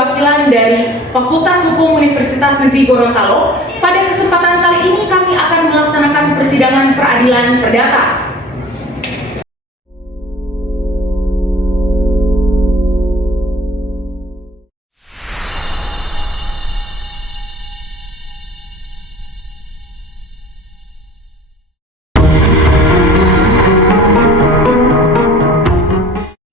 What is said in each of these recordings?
perwakilan dari Fakultas Hukum Universitas Negeri Gorontalo. Pada kesempatan kali ini kami akan melaksanakan persidangan peradilan perdata.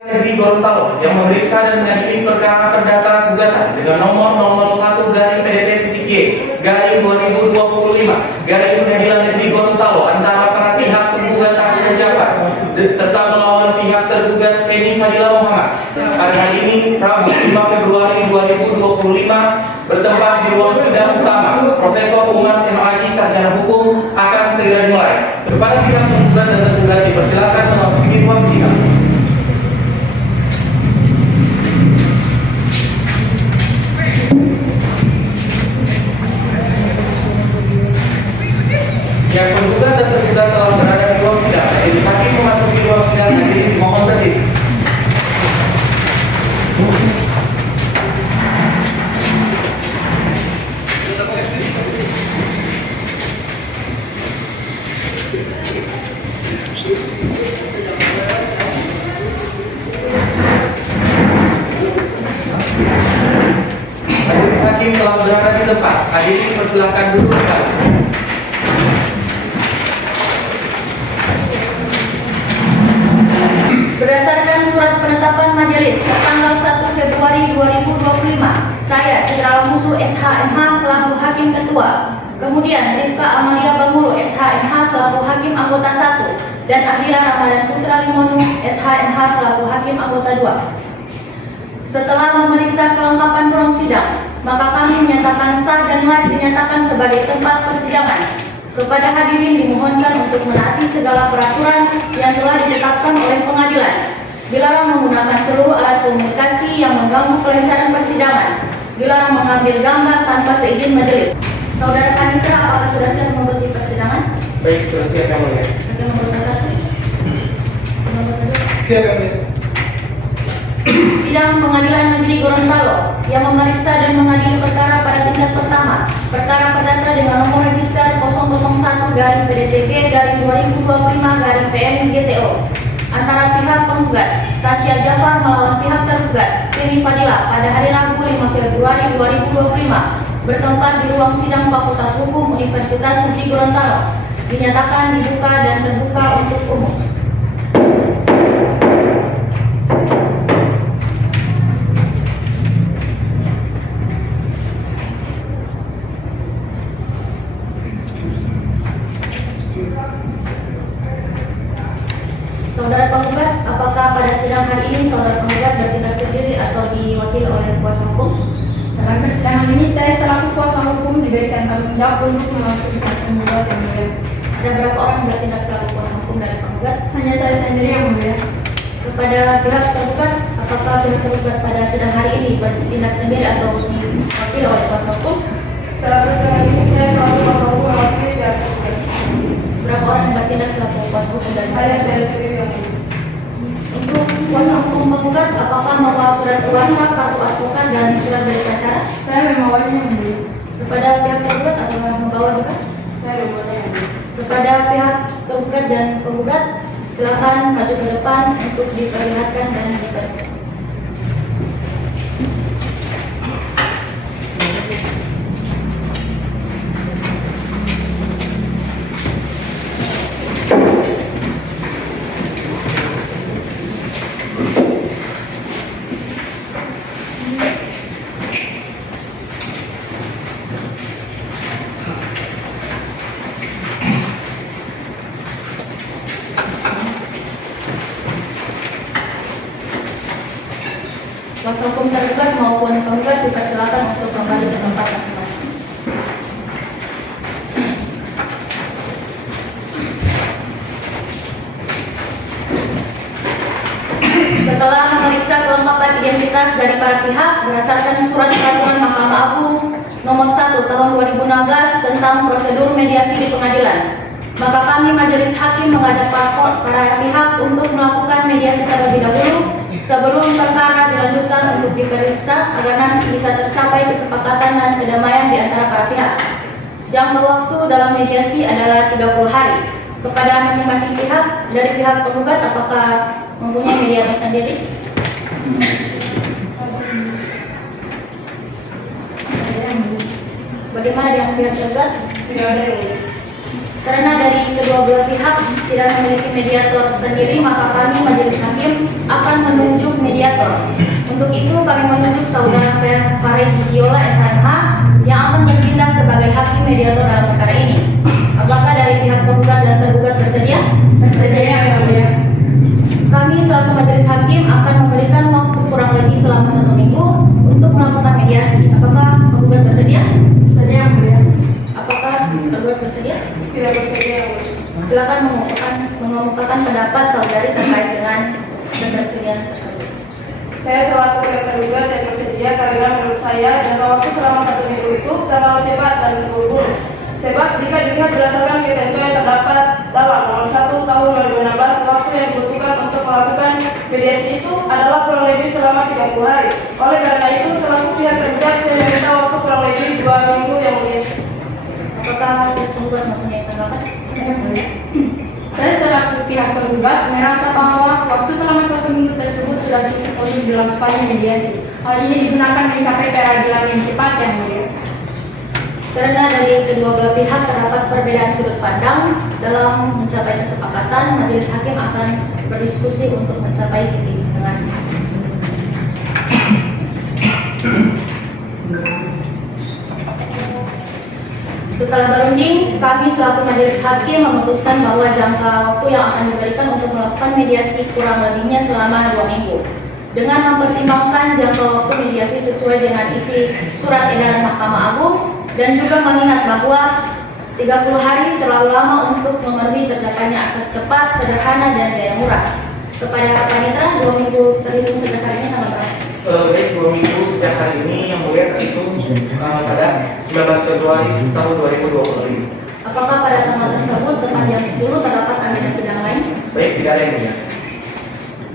Negeri Gorontalo yang memeriksa dan mengadili perkara perdata gugatan dengan nomor 001-PDT-2025 Pengadilan Negeri Gorontalo antara para pihak penggugat Tasya Jafar serta melawan pihak tergugat Feni Fadila Muhammad. Pada hari ini, Rabu 5 Februari 2025, bertempat di ruang sidang utama, Profesor Umar MAji Sarjana Hukum akan segera dimulai. Kepada pihak penggugat dan tergugat dipersilakan memasuki ruang sidang. Yang penggugat dan tergugat telah berada di ruang sidang. Majelis hakim memasuki ruang sidang. Hadirin dimohon berdiri. Majelis hakim telah berada di tempat. Hadirin persilakan duduk kembali. Berdasarkan surat penetapan majelis tanggal 1 Februari 2025, saya Citra Lamusu SHMH selaku Hakim Ketua, kemudian Rifka Amalia Bangulu SHMH selaku Hakim Anggota 1, dan Adira Ramadan Putra Limonu SHMH selaku Hakim Anggota 2. Setelah memeriksa kelengkapan ruang sidang, maka kami menyatakan sah dan layak dinyatakan sebagai tempat persidangan. Kepada hadirin dimohonkan untuk menaati segala peraturan yang telah ditetapkan oleh pengadilan. Dilarang menggunakan seluruh alat komunikasi yang mengganggu kelancaran persidangan. Dilarang mengambil gambar tanpa seizin majelis. Saudara Panitra, apakah sudah siap mengikuti persidangan? Baik, sudah siap yang mulia. Oke, menurut kasasi. Siap yang mulia. Sidang Pengadilan Negeri Gorontalo yang memeriksa dan mengadili perkara pada tingkat pertama, perkara perdata dengan nomor register 001-PDTG-2025-PMGTO antara pihak penggugat Tasya Jafar melawan pihak tergugat Feni Fadila pada hari Rabu 5 Februari 2025 bertempat di ruang sidang Fakultas Hukum Universitas Negeri Gorontalo, dinyatakan dibuka dan terbuka untuk umum. Saudara penggugat, apakah pada sidang hari ini saudara penggugat bertindak sendiri atau diwakili oleh kuasa hukum? Dalam persidangan ini saya selaku kuasa hukum diberikan tanggung jawab untuk mewakili pihak penggugat yang mulia. Ada berapa orang yang bertindak selaku kuasa hukum dari penggugat? Hanya saya sendiri yang mulia. Kepada pihak tergugat, apakah pihak tergugat pada sidang hari ini bertindak sendiri atau diwakili oleh kuasa hukum? Dalam persidangan ini saya selaku kuasa hukum mewakili pihak penggugat. Berapa orang yang bertindak selaku kuasa hukum dari Hanya penggugat? saya sendiri yang mulia. Untuk kuasa hukum penggugat, apakah membawa surat kuasa, kartu advokat, dan surat berita acara? Saya membawanya yang mulia. Kepada pihak tergugat atau membawa juga? Saya membawanya yang mulia. Kepada pihak tergugat dan penggugat, silakan maju ke depan untuk diperlihatkan dan diperiksa. Kuasa hukum tergugat maupun penggugat dipersilakan untuk kembali ke tempat masing-masing. Setelah memeriksa kelengkapan identitas dari para pihak berdasarkan surat peraturan Mahkamah Agung nomor 1 tahun 2016 tentang prosedur mediasi di pengadilan, maka kami majelis hakim mengajak para pihak untuk melakukan mediasi terlebih dahulu sebelum perkara dilanjutkan untuk untuk diperiksa agar nanti bisa tercapai kesepakatan dan kedamaian di antara para pihak. Jangka waktu dalam mediasi adalah 30 hari. Kepada masing-masing pihak, dari pihak penggugat apakah mempunyai mediator sendiri? Bagaimana dengan pihak tergugat? Tidak ada yang mulia. Karena dari kedua belah pihak tidak memiliki mediator sendiri, maka kami majelis hakim akan menunjuk mediator. Untuk itu kami menunjuk saudara Farid Giola SHMH yang akan bertindak sebagai hakim mediator dalam perkara ini. Apakah dari pihak penggugat dan tergugat bersedia? Bersedia yang mulia. Kami selaku majelis hakim akan memberikan waktu kurang lebih selama 1 minggu untuk melakukan mediasi. Apakah penggugat bersedia? Bersedia yang mulia. Apakah tergugat bersedia? Tidak bersedia yang mulia. Silakan mengemukakan pendapat saudari terkait dengan ketersediaan tersebut. Saya selaku pihak tergugat yang bersedia karena menurut saya jangka waktu selama 1 minggu itu terlalu cepat dan terburu-buru. Sebab jika dilihat berdasarkan ketentuan yang terdapat dalam nomor 1 tahun 2016, waktu yang dibutuhkan untuk melakukan mediasi itu adalah kurang lebih selama 30 hari. Oleh karena itu, selaku pihak tergugat saya meminta waktu kurang lebih 2 minggu yang mulia. Apakah penggugat mempunyai tanggapan? Yang mulia. Saya selaku pihak tergugat merasa bahwa waktu selama 1 minggu tersebut sudah cukup untuk dilakukannya mediasi. Hal ini digunakan mencapai peradilan yang cepat yang mulia. Karena dari kedua belah pihak terdapat perbedaan sudut pandang dalam mencapai kesepakatan, majelis hakim akan berdiskusi untuk mencapai titik tengah. Setelah berunding, kami selaku majelis hakim memutuskan bahwa jangka waktu yang akan diberikan untuk melakukan mediasi kurang lebihnya selama 2 minggu. Dengan mempertimbangkan jangka waktu mediasi sesuai dengan isi surat edaran Mahkamah Agung dan juga mengingat bahwa 30 hari terlalu lama untuk memenuhi tercapainya asas cepat, sederhana, dan daya murah. Kepada Panitra, 2 minggu terhitung sejak hari ini tanggal berapa? Baik, 2 minggu sejak hari ini yang mulia terhitung pada 19 Februari tahun 2025. Apakah pada tanggal tersebut tepat jam 10 terdapat agenda sidang lain? Baik, tidak ada yang mulia.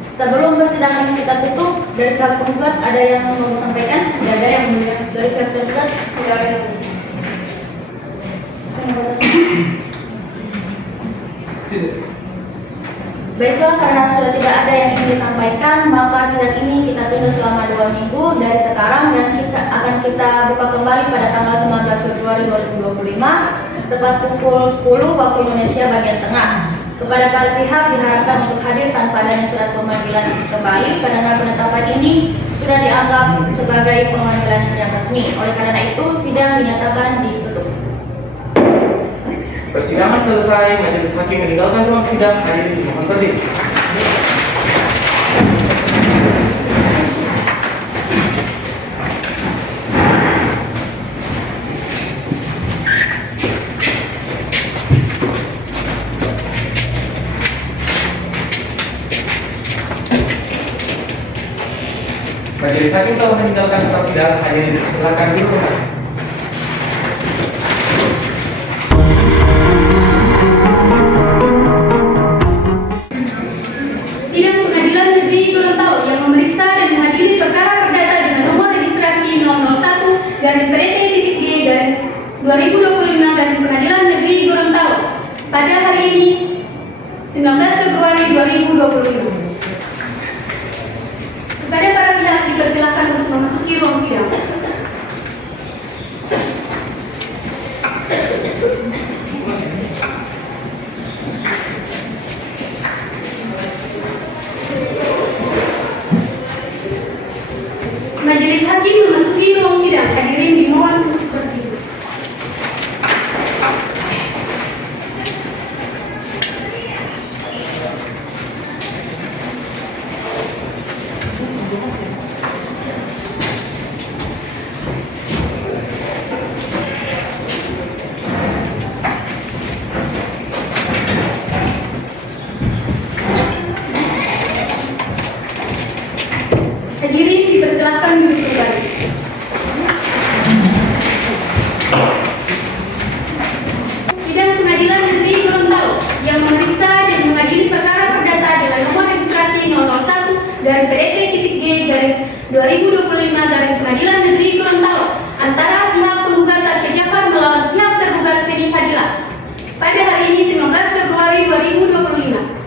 Sebelum persidangan ini kita tutup, dari pihak penggugat ada yang mau disampaikan? Tidak ada yang mulia. Dari pihak tergugat? Tidak ada yang mulia. Baiklah, karena sudah tidak ada yang ingin disampaikan, maka sidang ini kita tunda selama 2 minggu dari sekarang dan kita buka kembali pada tanggal 19 Februari 2025 tepat pukul 10 waktu Indonesia bagian tengah. Kepada para pihak diharapkan untuk hadir tanpa adanya surat pemanggilan kembali karena penetapan ini sudah dianggap sebagai pemanggilan yang resmi. Oleh karena itu, sidang dinyatakan ditutup. Persidangan selesai, majelis hakim meninggalkan ruang sidang. Hadirin dimohon berdiri. Majelis hakim telah meninggalkan tempat sidang. Hadirin silakan duduk. Sidang Pengadilan Negeri Gorontalo yang memeriksa dan menghadiri perkara perdata dengan nomor registrasi 001-PT-G-2025 Pengadilan Negeri Gorontalo pada hari ini 19 Februari 2025. Kepada para pihak dipersilakan untuk memasuki ruang sidang. Majelis hakim memasuki ruang sidang. Hadirin dimohon untuk berdiri. Hadirin dipersilakan duduk kembali. Sidang Pengadilan Negeri Gorontalo yang memeriksa dan mengadili perkara perdata dengan nomor registrasi 001-PT PT-G/2025 Negeri Gorontalo antara pihak penggugat Tasya Jafar melawan pihak tergugat Feni Fadila pada hari ini 19 Februari 2025.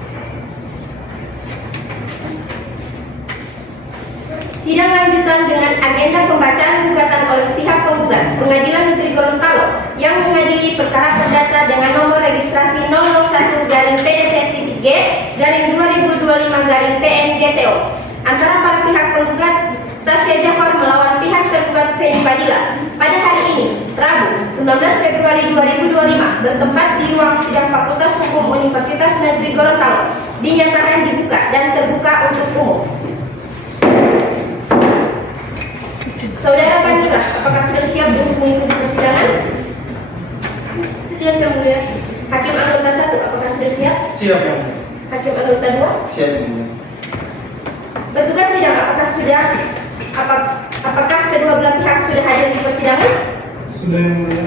Sidang lanjutan dengan agenda pembacaan gugatan oleh pihak penggugat Pengadilan Negeri Gorontalo yang mengadili perkara perdata dengan nomor registrasi 001-PDT3-2025-PNGTO antara para pihak penggugat Tasya Jafar melawan pihak tergugat Feni Fadila pada hari ini, Rabu, 19 Februari 2025, bertempat di ruang sidang Fakultas Hukum Universitas Negeri Gorontalo, dinyatakan dibuka dan terbuka untuk umum. Saudara Panitra, apakah sudah siap untuk mengikuti persidangan? Siap Yang Mulia. Hakim anggota 1, apakah sudah siap? Siap, Yang Mulia. Hakim anggota 2? Siap, Yang Mulia. Petugas sidang, apakah kedua belah pihak sudah hadir di persidangan? Sudah, Yang Mulia.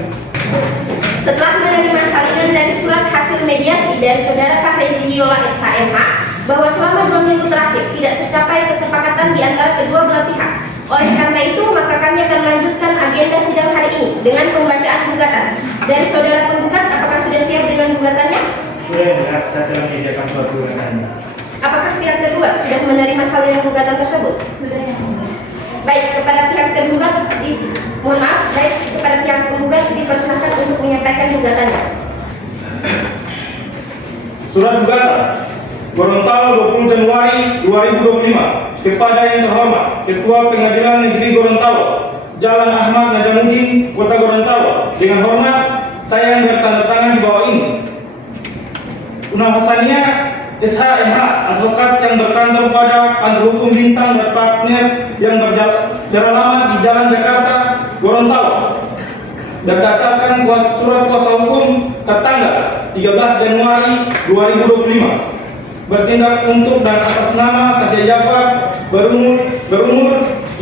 Setelah menerima salinan dari surat hasil mediasi dari Saudara Fahri Zihiola SHMH bahwa selama 2 minggu terakhir tidak tercapai kesepakatan di antara kedua belah pihak. Oleh karena itu, maka kami akan melanjutkan agenda sidang hari ini dengan pembacaan gugatan. Dari saudara penggugat, apakah sudah siap dengan gugatannya? Sudah, Yang Mulia. Saya telah menyediakan suatu gugatannya. Apakah pihak tergugat sudah menerima salinan gugatan tersebut? Sudah Yang Mulia. Baik, kepada pihak tergugat, kepada pihak penggugat dipersilakan untuk menyampaikan gugatannya. Surat gugatan Gorontalo 20 Januari 2025 kepada yang terhormat Ketua Pengadilan Negeri Gorontalo, Jalan Ahmad Najamuddin, Kota Gorontalo. Dengan hormat, saya yang bertanda tangan di bawah ini. Unavasannya SHMH, advokat yang berkantor pada kantor hukum Bintang dan partner yang beralamat di Jalan Jakarta, Gorontalo. Berdasarkan surat kuasa hukum tertanggal 13 Januari 2025. Bertindak untuk dan atas nama Tasya Jafar, berumur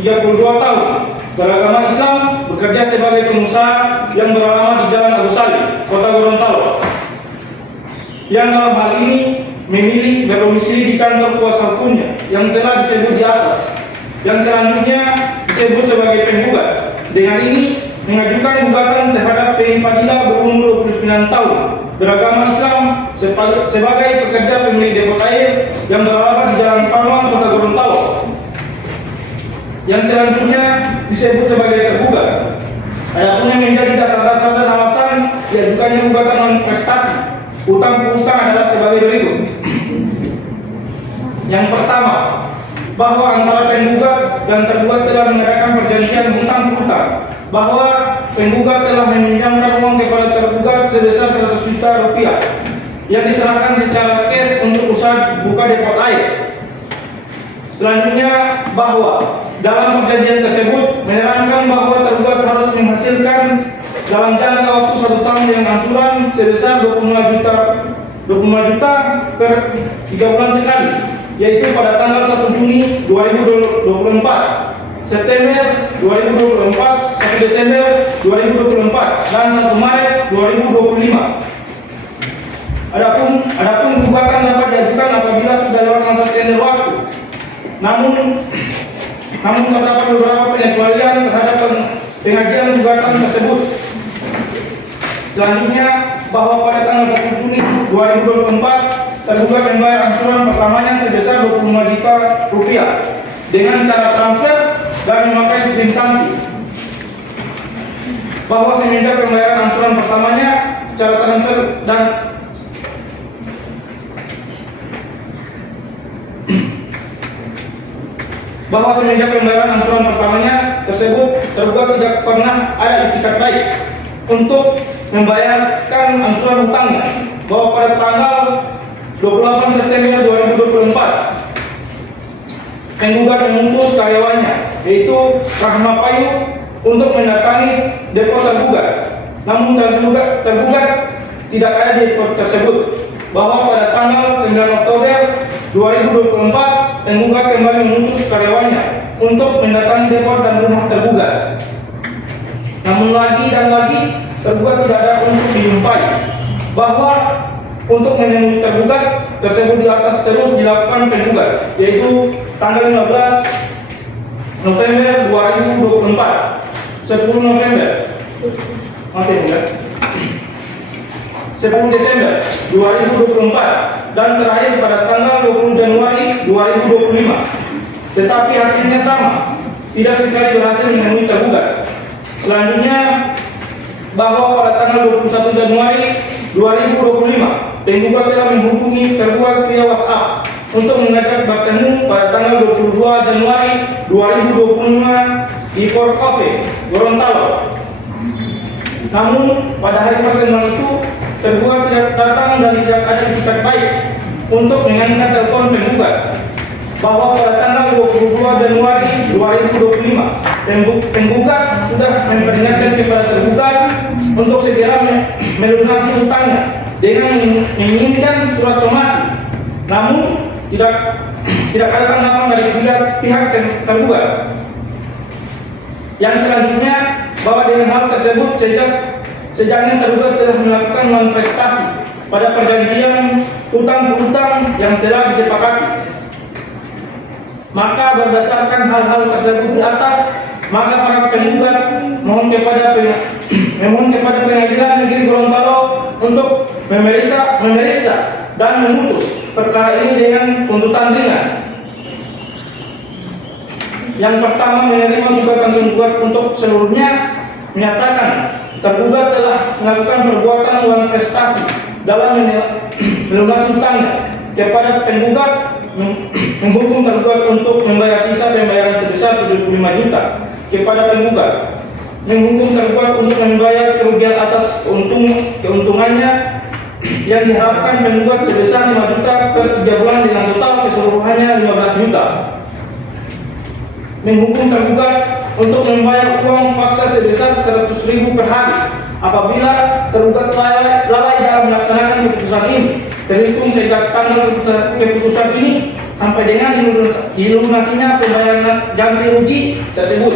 32 tahun, beragama Islam, bekerja sebagai pengusaha yang beralamat di Jalan Agus Salim, Kota Gorontalo, yang dalam hal ini memilih berdomisili di kantor kuasa hukumnya yang telah disebut di atas, yang selanjutnya disebut sebagai penggugat. Dengan ini mengajukan gugatan terhadap Feni Fadila berumur 29 tahun, beragama Islam, sebagai pekerja pemilik depot air yang beralamat di Jalan Pamuang, Kota Gorontalo, yang selanjutnya disebut sebagai tergugat. Adapun yang menjadi dasar-dasar dan alasan diajukannya gugatan non-prestasi utang piutang adalah sebagai berikut. Yang pertama, bahwa antara penggugat dan tergugat telah mengadakan perjanjian hutang piutang, bahwa penggugat telah meminjamkan uang kepada tergugat sebesar 100 juta rupiah yang diserahkan secara cash untuk usaha buka depot air. Selanjutnya, bahwa dalam perjanjian tersebut menerangkan bahwa tergugat harus menghasilkan dalam jangka waktu 1 tahun yang angsuran sebesar 25 juta per 3 bulan sekali, yaitu pada tanggal 1 Juni 2024, September 2024, 1 Desember 2024, dan 1 Maret 2025. Adapun gugatan dapat diajukan apabila sudah lewat masa tender waktu. Namun terdapat beberapa pengecualian terhadap pengajian gugatan tersebut. Selanjutnya, bahwa pada tanggal 1 Juni 2024 tergugat membayar angsuran pertamanya sebesar 25 juta rupiah dengan cara transfer dan memakai kwitansi. Bahwa semenjak pembayaran angsuran pertamanya, cara transfer dan bahwa semenjak pembayaran angsuran pertamanya tersebut tergugat tidak pernah ada itikat baik untuk membayarkan angsuran hutangnya. Bahwa pada tanggal 28 September 2024 penggugat mengutus karyawannya, yaitu Rahma Payu, untuk mendatangi depo tergugat. Namun tergugat tidak ada di depo tersebut. Bahwa pada tanggal 9 Oktober 2024 penggugat kembali mengutus karyawannya untuk mendatangi depo dan rumah tergugat. Namun lagi dan lagi tergugat tidak ada untuk dijumpai. Bahwa untuk menemui tergugat tersebut di atas terus dilakukan penggugat, yaitu tanggal 15 November 2024, 10 November, oke enggak? 10 Desember 2024 dan terakhir pada tanggal 20 Januari 2025. Tetapi hasilnya sama, tidak sekali berhasil menemui tergugat. Selanjutnya, bahwa pada tanggal 21 Januari 2025, penggugat telah menghubungi tergugat via WhatsApp untuk mengajak bertemu pada tanggal 22 Januari 2025 di Fort Cafe, Gorontalo. Namun, pada hari pertemuan itu, tergugat tidak datang dan tidak ada itikat baik untuk mengangkat telepon penggugat. Bahwa pada tanggal 22 Januari 2025, penggugat sudah memperingatkan kepada tergugat untuk segera melunasi hutangnya dengan menginginkan surat somasi. Namun, tidak ada tanggapan dari pihak tergugat. Yang selanjutnya, bahwa dengan hal tersebut sejaknya tergugat telah melakukan manifestasi pada perjanjian hutang piutang yang telah disepakati. Maka berdasarkan hal-hal tersebut di atas, maka para penggugat mohon kepada Pengadilan Negeri Gorontalo untuk memeriksa dan memutus perkara ini dengan tuntutan ringan. Yang pertama, menerima gugatan penggugat untuk seluruhnya, menyatakan tergugat telah melakukan perbuatan uang prestasi dalam melunasi hutangnya kepada penggugat, menghukum tergugat untuk membayar sisa pembayaran sebesar 75 juta kepada penggugat, menghukum tergugat untuk membayar kerugian atas keuntungannya yang diharapkan penggugat sebesar 5 juta per 3 bulan dengan total keseluruhannya 15 juta, menghukum tergugat untuk membayar uang paksa sebesar 100.000 per hari apabila tergugat lalai dalam melaksanakan keputusan ini, terhitung sejak tanggal keputusan ini sampai dengan dilunasinya pembayaran ganti rugi tersebut.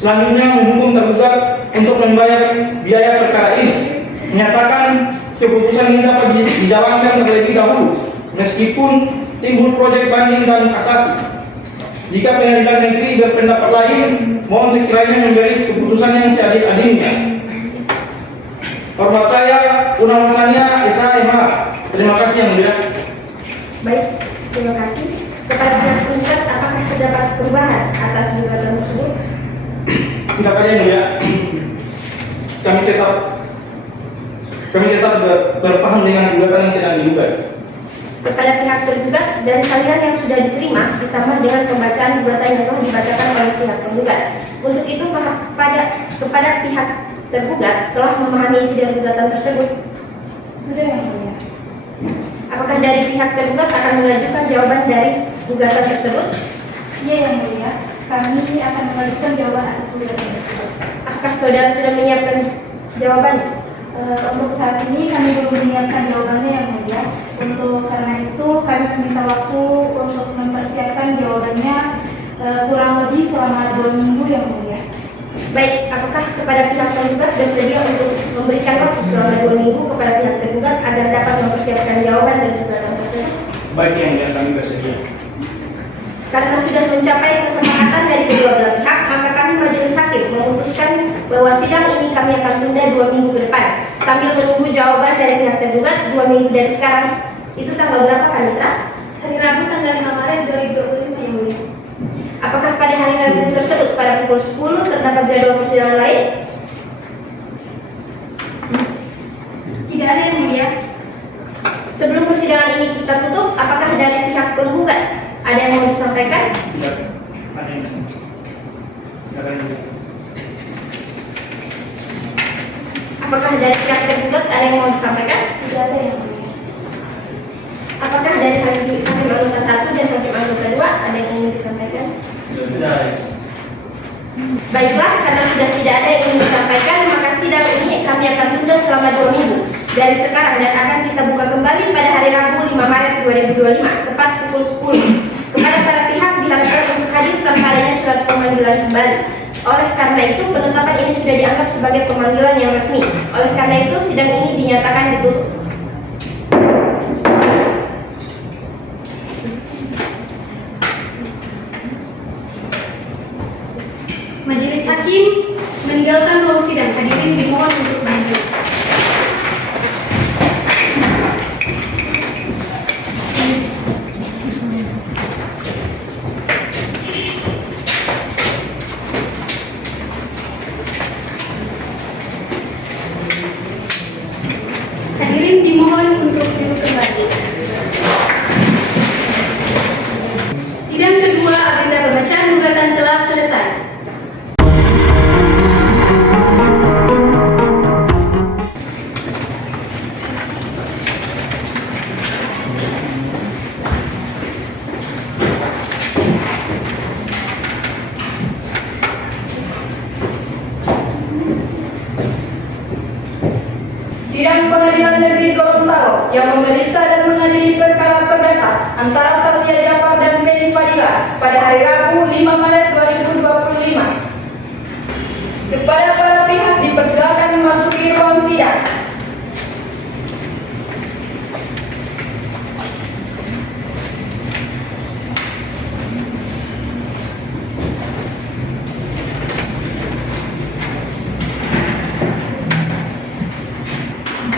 Selanjutnya, menghukum tergugat untuk membayar biaya perkara ini, menyatakan keputusan ini dapat dijalankan terlebih dahulu meskipun timbul proyek banding dan kasasi. Jika Pengadilan Negeri berpendapat lain, mohon sekiranya memberi keputusan yang seadil-adilnya. Hormat saya, Unawasanya SHMH. Terima kasih yang mulia. Baik, terima kasih. Kepada pihak penggugat, apakah terdapat perubahan atas gugatan tersebut? Tidak ada yang mulia. Kami tetap berpaham dengan gugatan yang sedang digugat. Kepada pihak tergugat, dari salinan yang sudah diterima ditambah dengan pembacaan gugatan yang telah dibacakan oleh pihak penggugat. Untuk itu, kepada pihak tergugat telah memahami isi dari gugatan tersebut. Sudah yang mulia. Apakah dari pihak tergugat akan mengajukan jawaban dari gugatan tersebut? Iya yang mulia. Kami akan mengajukan jawaban atas gugatan tersebut. Apakah saudara sudah menyiapkan jawabannya? Untuk saat ini kami belum menyiapkan jawabannya yang mulia. Karena itu kami meminta waktu untuk mempersiapkan jawabannya kurang lebih selama 2 minggu yang mulia. Baik, apakah kepada pihak tergugat bersedia untuk memberikan waktu selama 2 minggu kepada pihak tergugat agar dapat mempersiapkan jawaban dari gugatan tersebut? Baik yang mulia, kami bersedia. Karena sudah mencapai kesepakatan dari kedua belah pihak, maka kami majelis hakim memutuskan bahwa sidang ini kami akan tunda 2 minggu ke depan. Kami menunggu jawaban dari pihak tergugat 2 minggu dari sekarang. Itu tanggal berapa, Panitra? Hari Rabu tanggal 5 Maret 2025 yang mulia. Apakah pada hari Rabu tersebut pada pukul 10 terdapat jadwal persidangan lain? Tidak ada yang mulia. Sebelum persidangan ini kita tutup, apakah dari pihak penggugat ada yang mau disampaikan? Tidak ada yang mulia. Apakah dari pihak tergugat ada yang mau disampaikan? Tidak ada yang mulia. Apakah dari hakim anggota 1 dan hakim anggota 2 ada yang ingin disampaikan? Tidak ada. Baiklah, karena sudah tidak ada yang ingin disampaikan, maka sidang ini kami akan tunda selama 2 minggu dari sekarang dan akan kita buka kembali pada hari Rabu 5 Maret 2025 tepat pukul 10. Kepada para pihak diharapkan untuk hadir tanpa adanya surat pemanggilan kembali. Oleh karena itu, penetapan ini sudah dianggap sebagai pemanggilan yang resmi. Oleh karena itu, sidang ini dinyatakan ditutup. hakim meninggalkan ruang sidang. Hadirin dimohon untuk berdiri. Hadirin dimohon untuk duduk kembali. Sidang kedua agenda pembacaan gugatan telah selesai. Sidang Pengadilan Negeri Gorontalo yang memeriksa dan mengadili perkara perdata antara Tasya Jafar dan Feni Fadila pada hari Rabu 5 Maret 2025. Kepada para pihak dipersilakan memasuki ruang sidang.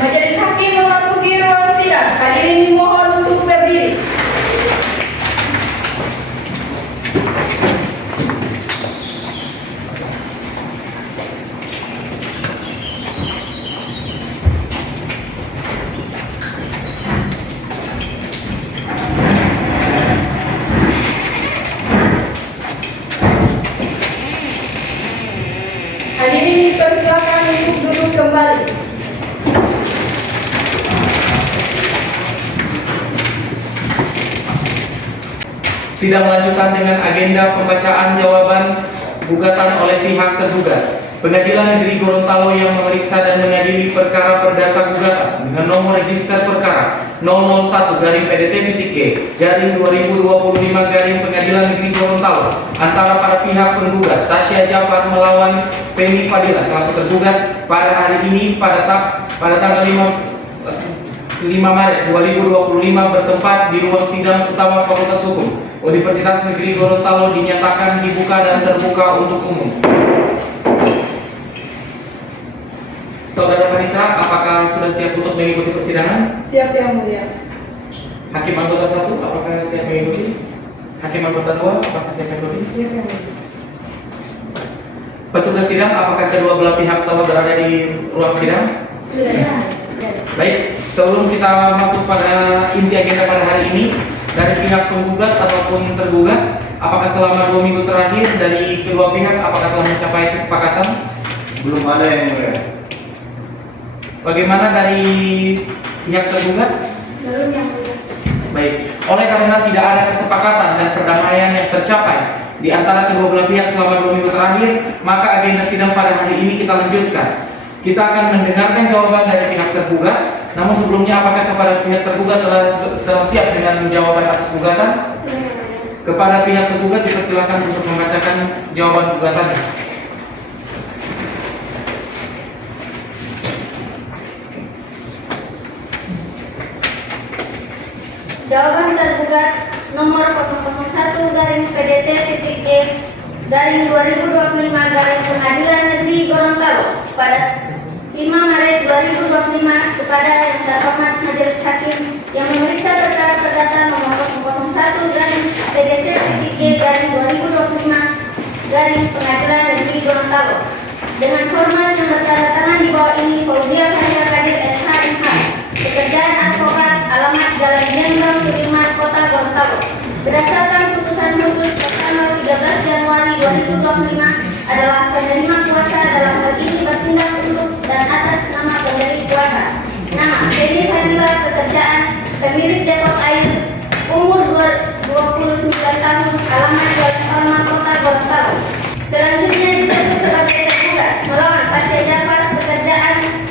Majelis Hakim memasuki ruang sidang. Hadirin dimohon untuk berdiri. Hadirin dipersilakan untuk duduk kembali. Sidang lanjutan dengan agenda pembacaan jawaban gugatan oleh pihak tergugat. Pengadilan Negeri Gorontalo yang memeriksa dan mengadili perkara perdata gugatan dengan nomor register perkara 001-PDT-E-2025 Pengadilan Negeri Gorontalo antara para pihak penggugat Tasya Jafar melawan Feni Fadila selaku tergugat pada hari ini pada tanggal 5 Maret 2025 bertempat di ruang sidang utama Fakultas Hukum Universitas Negeri Gorontalo dinyatakan dibuka dan terbuka untuk umum. Saudara Panitra, apakah sudah siap untuk mengikuti persidangan? Siap yang mulia. Hakim anggota 1, apakah siap mengikuti? Hakim anggota 2, apakah siap mengikuti? Siap yang mulia. Petugas sidang, apakah kedua belah pihak telah berada di ruang sidang? Sudah. Baik, sebelum kita masuk pada inti agenda pada hari ini, dari pihak penggugat ataupun tergugat, apakah selama 2 minggu terakhir dari kedua pihak apakah telah mencapai kesepakatan? Belum ada yang mulia. Bagaimana dari pihak tergugat? Belum yang mulia. Baik, oleh karena tidak ada kesepakatan dan perdamaian yang tercapai di antara kedua belah pihak selama 2 minggu terakhir, maka agenda sidang pada hari ini kita lanjutkan. Kita akan mendengarkan jawaban dari pihak tergugat. Namun sebelumnya, apakah kepada pihak tergugat telah siap dengan jawaban atas gugatan? Sudah yang mulia. Kepada pihak tergugat dipersilakan untuk membacakan jawaban gugatannya. Jawaban tergugat nomor 001-PDT-E-2025 Pengadilan Negeri Gorontalo pada 5 Maret 2025 kepada yang terhormat Majelis Hakim yang memeriksa perkara perdata nomor 001-PDT-E-2025 Pengadilan Negeri Gorontalo. Dengan hormat yang bertanda tangan di bawah ini, Fauzia Fahira Kadir SH.MH, pekerjaan advokat, alamat Jalan Jenderal Sudirman, Kota Gorontalo. Berdasarkan putusan khusus tanggal 13 Januari 2025 adalah penerima kuasa dalam hal ini bertindak untuk dan atas nama pemberi kuasa. Nama Feni Fadila, pekerjaan pemilik depot air, umur 29 tahun, alamat Jalan Hormat, Kota Gorontalo. Selanjutnya disebut sebagai tergugat melawan Tasya Jafar, pekerjaan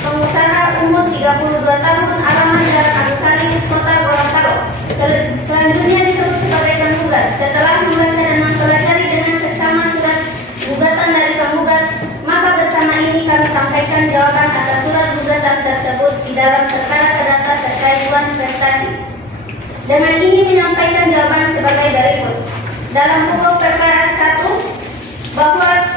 pengusaha, umur 32 tahun, alamat Jalan Agus Salim, Kota Gorontalo. Selanjutnya disebut sebagai penggugat. Setelah membaca dan mempelajari dengan seksama surat gugatan dari penggugat, maka bersama ini kami sampaikan jawaban atas surat gugatan tersebut di dalam perkara perdata terkait uang prestasi. Dengan ini menyampaikan jawaban sebagai berikut. Dalam pokok perkara 1, bahwa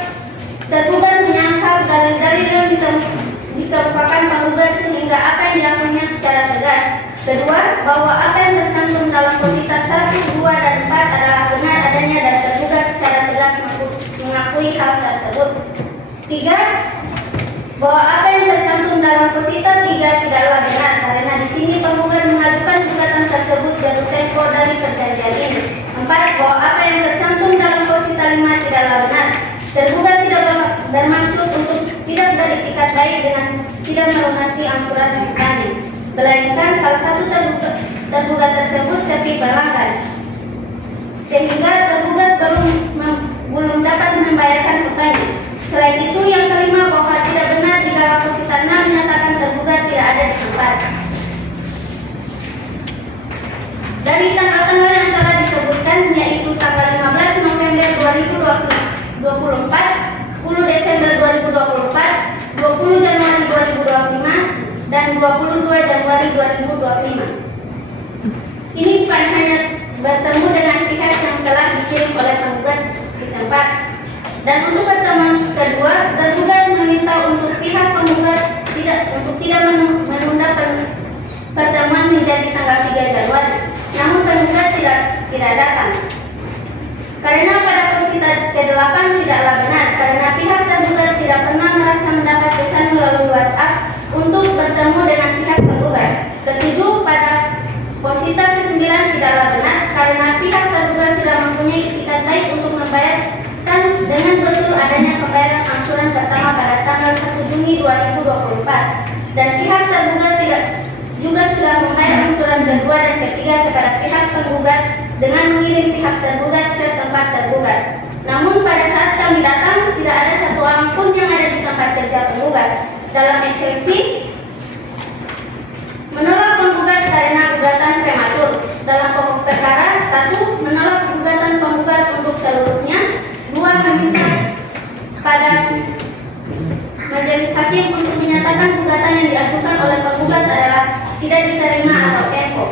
Kedua, bahwa apa yang tercantum dalam posita 1, 2, dan 4 adalah benar adanya dan tergugat secara tegas mengakui hal tersebut. 3. Bahwa apa yang tercantum dalam posita 3 tidaklah benar karena di sini penggugat mengajukan gugatan tersebut jatuh tempo dari perjanjian ini. 4. Bahwa apa yang tercantum dalam posita 5 tidaklah benar. Tergugat tidak bermaksud untuk tidak beretikat baik dengan tidak melunasi angsuran tadi, melainkan salah satu tergugat tersebut sepi pelanggan, sehingga tergugat belum dapat membayarkan hutangnya. Selain itu, yang kelima, bahwa tidak benar jika posita 6 menyatakan tergugat tidak ada di tempat. Dari tanggal-tanggal yang telah disebutkan, yaitu tanggal 15 November 2024, 10 Desember 2024, 20 Januari 2025, dan 22 Januari 2025. Ini bukan hanya bertemu dengan pihak yang telah dikirim oleh penggugat di tempat. Dan untuk pertemuan kedua, tergugat meminta untuk pihak penggugat tidak menunda pertemuan menjadi tanggal 3 Januari. Namun penggugat tidak datang. Karena pada posita ke-8 tidaklah benar, karena pihak tergugat tidak pernah merasa mendapat pesan melalui WhatsApp untuk bertemu dengan pihak penggugat. Ketujuh, pada posita ke-9 tidaklah benar, karena pihak tergugat sudah mempunyai itikat baik untuk membayarkan dengan betul adanya pembayaran angsuran pertama pada tanggal 1 Juni 2024. Dan pihak tergugat juga sudah membayar angsuran kedua dan ketiga kepada pihak penggugat dengan mengirim pihak tergugat ke tempat tergugat. Namun pada saat kami datang, tidak ada satu orang pun yang ada di tempat kerja penggugat. Dalam eksepsi, menolak penggugat karena gugatan prematur. Dalam pokok perkara, 1. Menolak gugatan penggugat untuk seluruhnya. 2. Meminta pada majelis hakim untuk menyatakan gugatan yang diajukan oleh penggugat adalah tidak diterima atau EFO.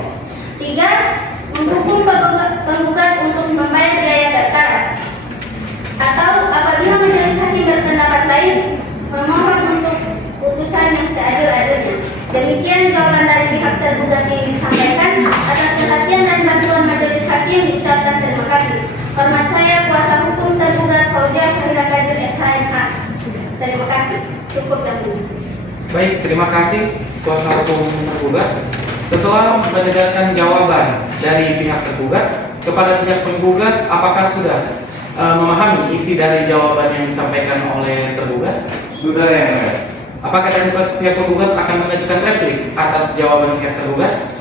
3. Menghukum penggugat untuk membayar biaya perkara. Atau apabila majelis hakim berpendapat lain, memohon untuk putusan yang seadil-adilnya. Demikian jawaban dari pihak tergugat yang disampaikan. Atas perhatian dan bantuan majelis hakim diucapkan terima kasih. Hormat saya, kuasa hukum tergugat Fauzia Fahira Kadir SHMH. Terima kasih. Cukup dan mudah. Baik, terima kasih kuasa hukum tergugat. Setelah mendengarkan jawaban dari pihak tergugat kepada pihak penggugat, apakah sudah memahami isi dari jawaban yang disampaikan oleh tergugat? Sudah ya, Mbak. Apakah dari pihak penggugat akan mengajukan replik atas jawaban pihak tergugat?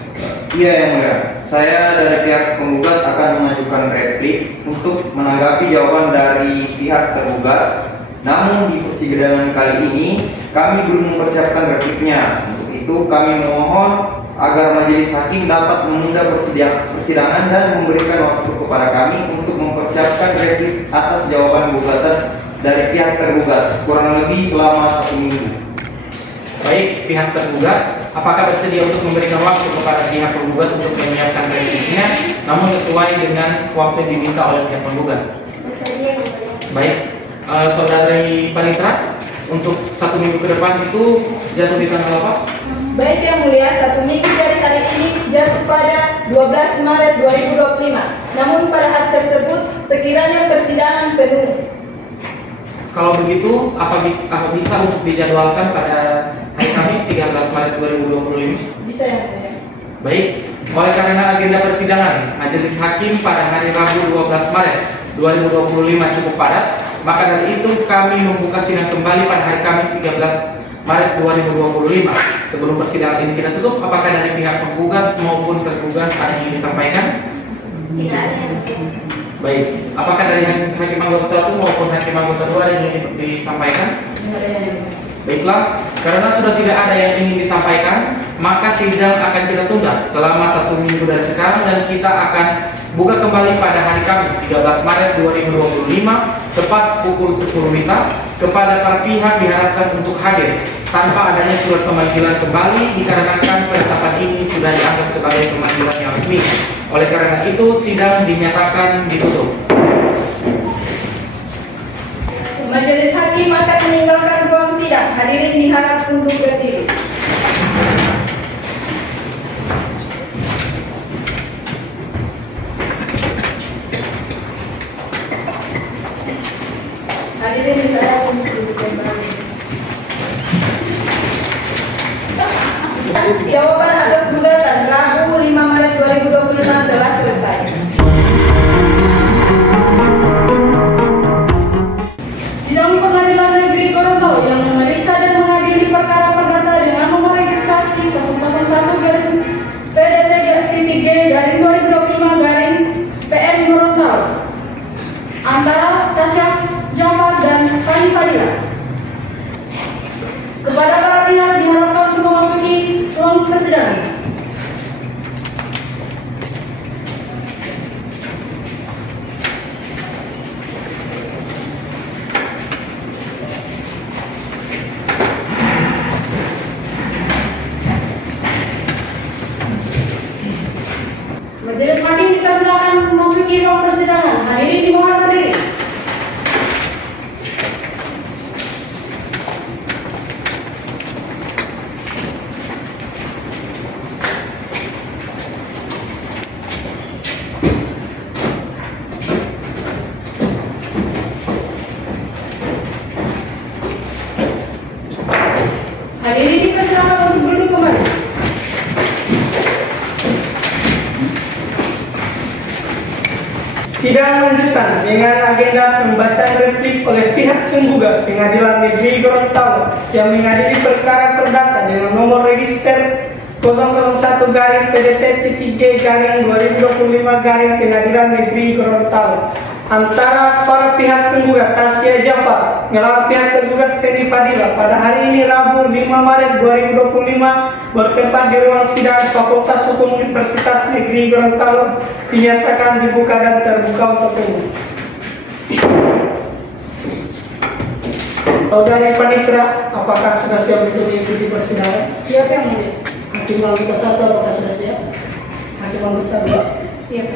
Iya ya, Mbak. Saya dari pihak penggugat akan mengajukan replik untuk menanggapi jawaban dari pihak tergugat. Namun di persidangan kali ini kami belum mempersiapkan repliknya. Untuk itu kami memohon agar majelis hakim dapat menunda persidangan dan memberikan waktu kepada kami untuk mempersiapkan replik atas jawaban gugatan dari pihak tergugat kurang lebih selama 1 minggu. Baik, pihak tergugat, apakah bersedia untuk memberikan waktu kepada pihak penggugat untuk menyiapkan repliknya, namun sesuai dengan waktu yang diminta oleh pihak penggugat? Baik, saudari Panitra, untuk 1 minggu ke depan itu jatuh di tanggal apa? Baik Yang Mulia, 1 minggu dari hari ini jatuh pada 12 Maret 2025. Namun pada hari tersebut sekiranya persidangan penuh. Kalau begitu, apa bisa untuk dijadwalkan pada hari Kamis 13 Maret 2025? Bisa Yang Mulia. Baik, oleh karena agenda persidangan majelis hakim pada hari Rabu 12 Maret 2025 cukup padat, maka dari itu kami membuka sidang kembali pada hari Kamis 13 Maret 2025. Sebelum persidangan ini kita tutup, apakah dari pihak penggugat maupun tergugat ada yang disampaikan? Tidak ada. Baik, apakah dari hakim anggota 1 maupun hakim anggota 2 ada yang ingin disampaikan? Baiklah, karena sudah tidak ada yang ingin disampaikan, maka sidang akan kita tunda selama 1 minggu dari sekarang dan kita akan buka kembali pada hari Kamis 13 Maret 2025 tepat pukul 10 WITA. Kepada para pihak diharapkan untuk hadir tanpa adanya surat pemanggilan kembali dikarenakan penetapan ini sudah dianggap sebagai pemanggilan yang resmi. Oleh karena itu sidang dinyatakan ditutup. Majelis hakim akan meninggalkan ruang sidang. Hadirin diharap untuk berdiri. Hadirin diminta untuk duduk kembali. Jawaban atas gugatan Rabu 5 Maret 2025 telah selesai. Sidang Pengadilan Negeri Gorontalo yang memeriksa dan mengadili perkara perdata dengan nomor registrasi 001-PDT-G-2025-PN Gorontalo antara Tasya Jafar dan Fani Fadila. Kepada para pihak diharapkan untuk memasuki ruang persidangan. Majelis Hakim kita silakan memasuki ruang persidangan. Hadirin dimohon berdiri. Hadirin dipersilakan untuk duduk kembali. Sidang lanjutan dengan agenda pembacaan replik oleh pihak penggugat Pengadilan Negeri Gorontalo yang mengadili perkara perdata dengan nomor register 001-PDT-G-2025 Pengadilan Negeri Gorontalo antara para pihak penggugat Tasya Jafar melawan pihak tergugat Fani Fadila pada hari ini Rabu 5 Maret 2025 bertempat di ruang sidang Fakultas Hukum Universitas Negeri Gorontalo dinyatakan dibuka dan terbuka untuk umum. Saudari Panitra, apakah sudah siap untuk mengikuti persidangan? Siapa yang mulia? Hakim anggota 1 apakah sudah siap? Hakim anggota 2? Siap.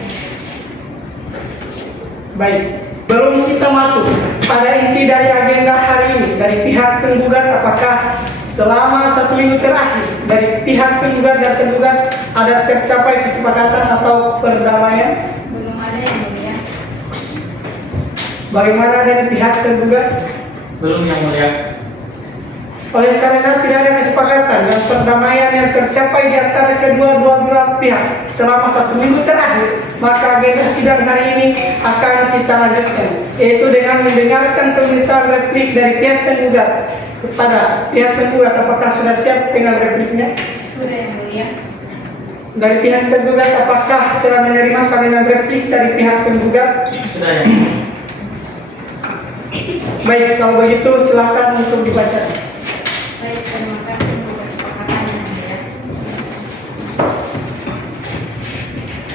Baik, belum kita masuk pada inti dari agenda hari ini dari pihak penggugat, apakah selama 1 minggu terakhir dari pihak penggugat dan tergugat ada tercapai kesepakatan atau perdamaian? Belum ada yang mulia. Bagaimana dari pihak tergugat? Belum yang mulia. Oleh karena tidak ada kesepakatan dan perdamaian yang tercapai di antara kedua belah pihak selama 1 minggu terakhir, maka agenda sidang hari ini akan kita lanjutkan, yaitu dengan mendengarkan pemeriksaan replik dari pihak penggugat kepada pihak penggugat. Apakah sudah siap dengan repliknya? Sudah yang mulia. Dari pihak penggugat, apakah telah menerima salinan replik dari pihak penggugat? Sudah yang mulia. Baik, kalau begitu silakan untuk dibaca. Baik, terima kasih untuk kesepakatannya yang mulia.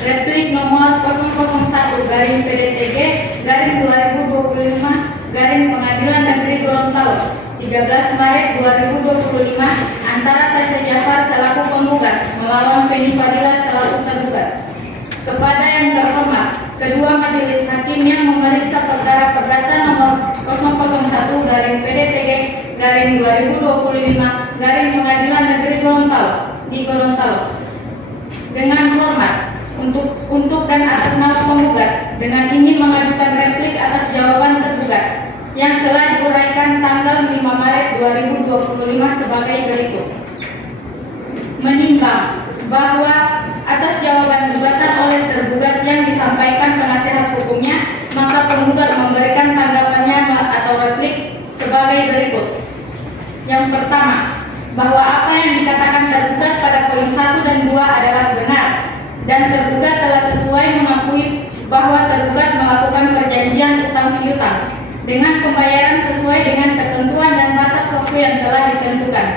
Replik nomor 001-PDTG-2025 Negeri Gorontalo 13 Maret 2025 antara Tasya Jafar selaku penggugat melawan Fani Fadila selaku tergugat. Kepada yang terhormat, kedua majelis hakim yang memeriksa perkara perdata nomor 001-PDTG-2025 Pengadilan Negeri Gorontalo di Gorontalo. Dengan hormat, untuk dan atas nama penggugat dengan ingin mengajukan replik atas jawaban tergugat yang telah diuraikan tanggal 5 Maret 2025 sebagai berikut. Menimbang bahwa atas jawaban gugatan oleh tergugat yang disampaikan penasihat hukumnya, maka penggugat memberikan tanggapannya atau replik sebagai berikut. Yang pertama, bahwa apa yang dikatakan tergugat pada poin 1 dan 2 adalah benar, dan tergugat telah sesuai mengakui bahwa tergugat melakukan perjanjian utang piutang dengan pembayaran sesuai dengan ketentuan dan batas waktu yang telah ditentukan.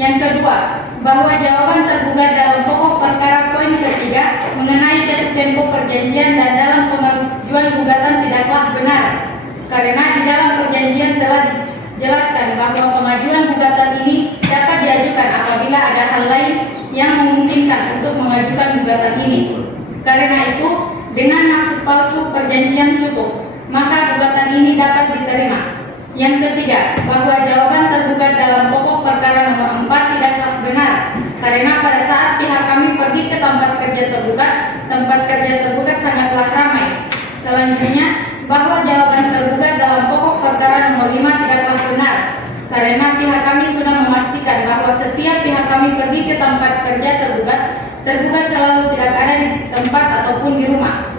Yang kedua, bahwa jawaban tergugat dalam pokok perkara poin ketiga mengenai jatuh tempo perjanjian dan dalam pengajuan gugatan tidaklah benar, karena di dalam perjanjian telah dijelaskan bahwa pengajuan gugatan ini dapat diajukan apabila ada hal lain yang memungkinkan untuk mengajukan gugatan ini. Karena itu, dengan maksud palsu perjanjian cukup, maka gugatan ini dapat diterima. Yang ketiga, bahwa jawaban tergugat dalam pokok perkara nomor 4 tidaklah benar, karena pada saat pihak kami pergi ke tempat kerja tergugat sangatlah ramai. Selanjutnya, bahwa jawaban tergugat dalam pokok perkara perkara nomor 5 tidaklah benar, karena pihak kami sudah memastikan bahwa setiap pihak kami pergi ke tempat kerja tergugat selalu tidak ada di tempat ataupun di rumah.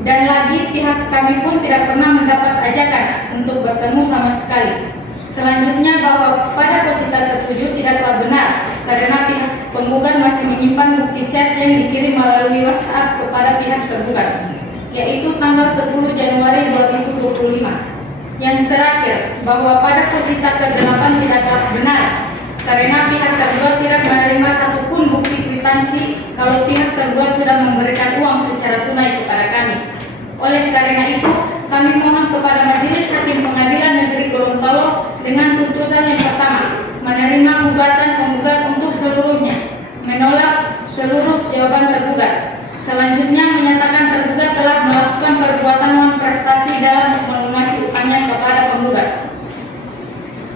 Dan lagi pihak kami pun tidak pernah mendapat ajakan untuk bertemu sama sekali. Selanjutnya bahwa pada posita ke-7 tidaklah benar, karena pihak penggugat masih menyimpan bukti chat yang dikirim melalui WhatsApp kepada pihak tergugat, yaitu tanggal 10 Januari 2025. Yang terakhir, bahwa pada posita ke-8 tidaklah benar, karena pihak tergugat tidak menerima satupun bukti kwitansi kalau pihak tergugat sudah memberikan uang secara tunai kepada kami. Oleh karena itu, kami mohon kepada Majelis Hakim Pengadilan Negeri Gorontalo dengan tuntutan yang pertama, menerima gugatan penggugat untuk seluruhnya, menolak seluruh jawaban tergugat. Selanjutnya menyatakan tergugat telah melakukan perbuatan non-prestasi dalam melunasi utangnya kepada penggugat.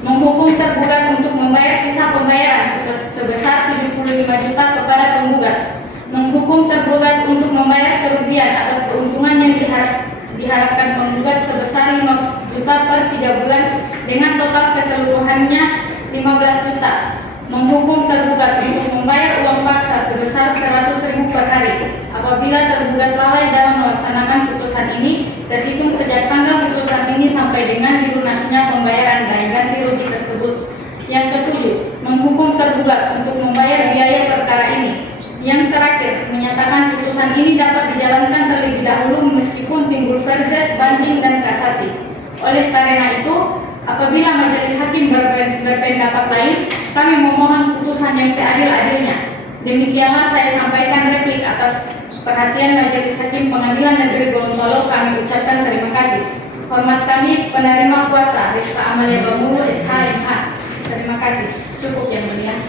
Menghukum tergugat untuk membayar sisa pembayaran sebesar 75 juta kepada penggugat. Menghukum tergugat untuk membayar kerugian atas keuntungan yang diharapkan penggugat sebesar 5 juta per 3 bulan dengan total keseluruhannya 15 juta. Menghukum tergugat untuk membayar uang paksa sebesar 100.000 per hari apabila tergugat lalai dalam melaksanakan putusan ini terhitung sejak tanggal putusan ini sampai dengan dilunasinya pembayaran dan ganti rugi tersebut. Yang ketujuh, menghukum tergugat untuk membayar biaya perkara ini. Yang terakhir, menyatakan putusan ini dapat dijalankan terlebih dahulu meskipun timbul verzet, banding, dan kasasi. Oleh karena itu, apabila majelis hakim berpendapat lain, kami memohon putusan yang seadil-adilnya. Demikianlah saya sampaikan replik atas perhatian Majelis Hakim Pengadilan Negeri Gorontalo. Kami ucapkan terima kasih. Hormat kami penerima kuasa Rifka Amalia Bamulu SH.MH. Terima kasih. Cukup yang mulia.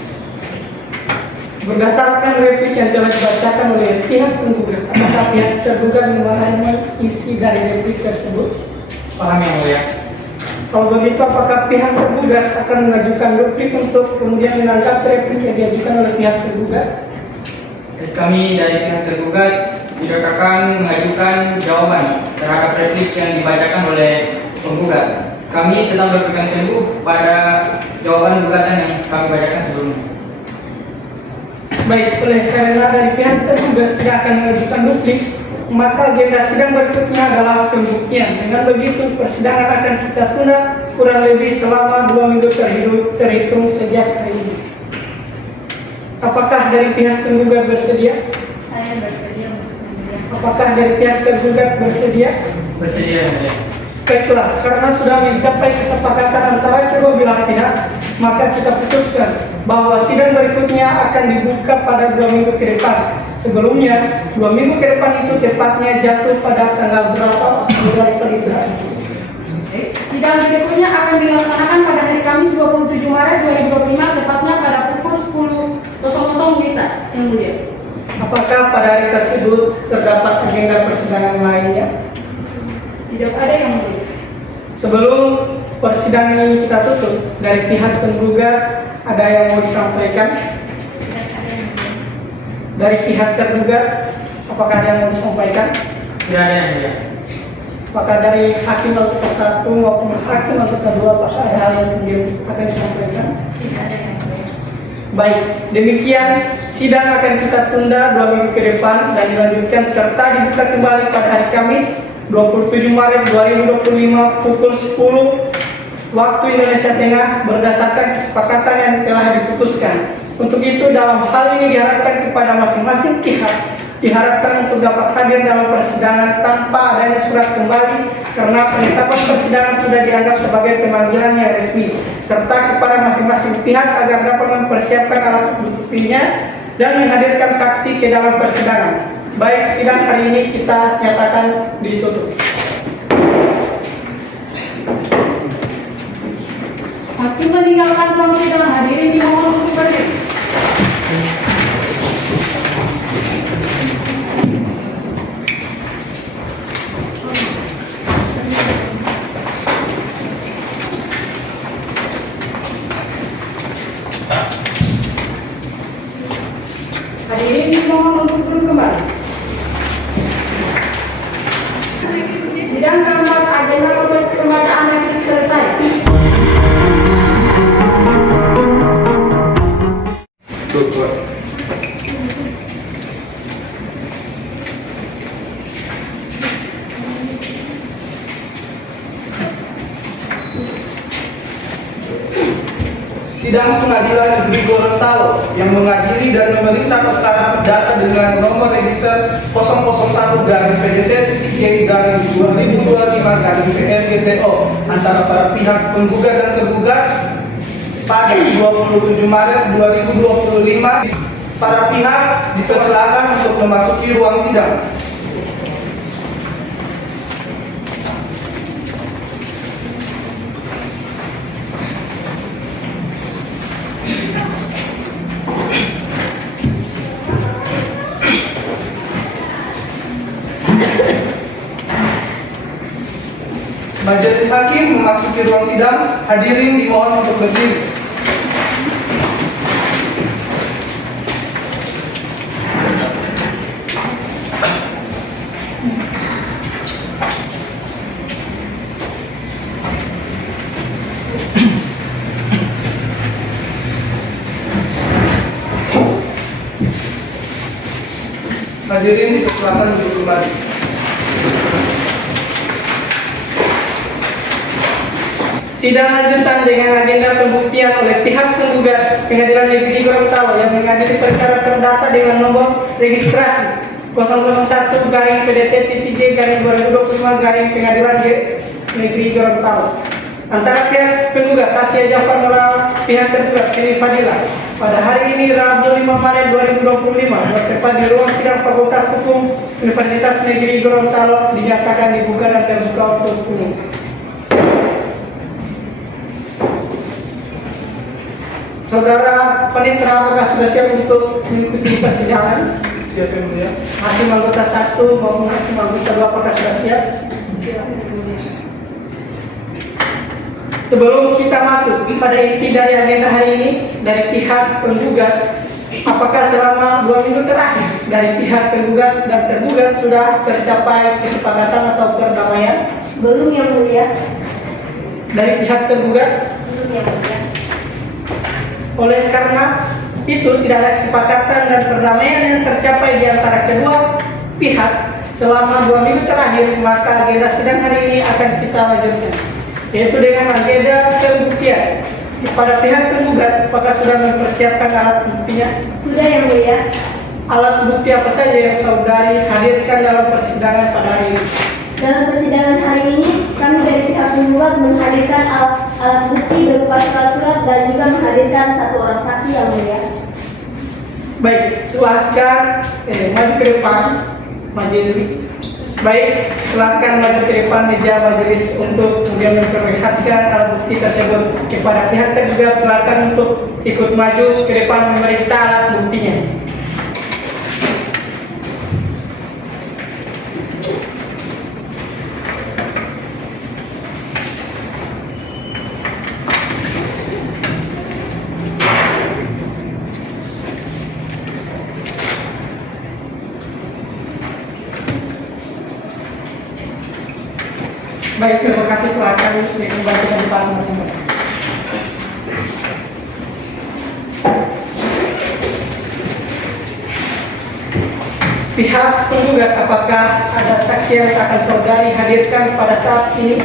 Berdasarkan replik yang telah dibacakan oleh pihak penggugat, apakah pihak tergugat memahami isi dari replik tersebut? Paham yang mulia. Kalau begitu, apakah pihak tergugat akan mengajukan replik untuk kemudian menanggapi replik yang diajukan oleh pihak tergugat? Kami dari pihak tergugat tidak akan mengajukan jawaban terhadap replik yang dibacakan oleh penggugat. Kami tetap berpegang teguh pada jawaban gugatan yang kami bacakan sebelumnya. Baik, oleh karena dari pihak tergugat tidak akan mengajukan replik, maka agenda sidang berikutnya adalah pembuktian. Dengan begitu, persidangan akan kita tunda kurang lebih selama 2 minggu terhitung sejak hari ini. Apakah dari pihak penggugat bersedia? Saya bersedia untuk memberikan. Apakah dari pihak tergugat bersedia? Bersedia yang mulia. Baiklah, karena sudah mencapai kesepakatan antara kedua belah pihak, maka kita putuskan bahwa sidang berikutnya akan dibuka pada 2 minggu ke depan. Sebelumnya, 2 minggu ke depan itu tepatnya jatuh pada tanggal berapa dari perintah? Sidang berikutnya akan dilaksanakan pada hari Kamis 27 Maret 2025 tepatnya pada pukul 10.00 WITA. Yang mulia. Apakah pada hari tersebut terdapat agenda persidangan lainnya? Tidak ada yang mulia. Sebelum persidangan ini kita tutup, dari pihak penggugat ada yang mau disampaikan? Tidak ada yang mulia. Dari pihak tergugat, apakah ada yang mau disampaikan? Tidak ada yang mulia. Apakah dari hakim anggota 1 maupun hakim anggota 2, apakah ada hal yang kemudian akan disampaikan? Tidak ada yang mulia. Baik, demikian sidang akan kita tunda 2 minggu ke depan dan dilanjutkan serta dibuka kembali pada hari Kamis 27 Maret 2025 pukul 10 waktu Indonesia Tengah berdasarkan kesepakatan yang telah diputuskan. Untuk itu, dalam hal ini diharapkan kepada masing-masing pihak diharapkan untuk dapat hadir dalam persidangan tanpa adanya surat kembali karena penetapan persidangan sudah dianggap sebagai pemanggilan yang resmi, serta kepada masing-masing pihak agar dapat mempersiapkan alat buktinya dan menghadirkan saksi ke dalam persidangan. Baik, sidang hari ini kita nyatakan ditutup. Hakim meninggalkan ruang sidang. Hadirin dimohon untuk berdiri. Hadirin dimohon untuk duduk kembali. Sidang keempat agenda pembacaan replik selesai. Sidang Pengadilan Negeri Gorontalo yang mengadili dan memeriksa perkara perdata dengan nomor register 001-PDT-P-2025-PSGTO antara para pihak penggugat dan tergugat pada 27 Maret 2025. Para pihak dipersilakan untuk memasuki ruang sidang. Majelis Hakim memasuki ruang sidang. Hadirin dimohon untuk berdiri. Hadirin dipersilakan duduk kembali. Sidang lanjutan dengan agenda pembuktian oleh pihak penggugat Pengadilan Negeri Gorontalo yang mengadili perkara perdata dengan nomor registrasi 001-PDT-2025-Pengadilan Negeri Gorontalo antara pihak penggugat Tasya Jafar melawan pihak tergugat Kenny Fadila pada hari ini Rabu 5 Maret 2025 bertempat di ruang sidang Fakultas Hukum Universitas Negeri Gorontalo dinyatakan dibuka dan terbuka untuk umum. Saudara Panitera, apakah sudah siap untuk mengikuti persidangan? Siap yang mulia. Hakim anggota 1 maupun hakim anggota 2 apakah sudah siap? Siap. Sebelum kita masuk pada inti dari agenda hari ini dari pihak penggugat, apakah selama 2 minggu terakhir dari pihak penggugat dan tergugat sudah tercapai kesepakatan atau perdamaian? Belum yang mulia. Dari pihak tergugat? Belum yang mulia. Oleh karena itu tidak ada kesepakatan dan perdamaian yang tercapai di antara kedua pihak selama 2 minggu terakhir, maka agenda sidang hari ini akan kita lanjutkan, yaitu dengan agenda pembuktian. Pada pihak penggugat, apakah sudah mempersiapkan alat buktinya? Sudah yang mulia. Alat bukti apa saja yang saudari hadirkan dalam persidangan pada hari ini? Dalam persidangan hari ini, kami dari pihak penggugat menghadirkan alat bukti berupa surat-surat dan juga menghadirkan 1 orang saksi yang mulia. Baik, silahkan maju ke depan majelis. Baik, silahkan maju ke depan meja majelis untuk kemudian memperlihatkan alat bukti tersebut kepada pihak tergugat. Silahkan untuk ikut maju ke depan memeriksa alat buktinya. Baik, terima kasih. Silakan kembali ke tempat masing-masing. Pihak penggugat, apakah ada saksi yang akan saudari hadirkan pada saat ini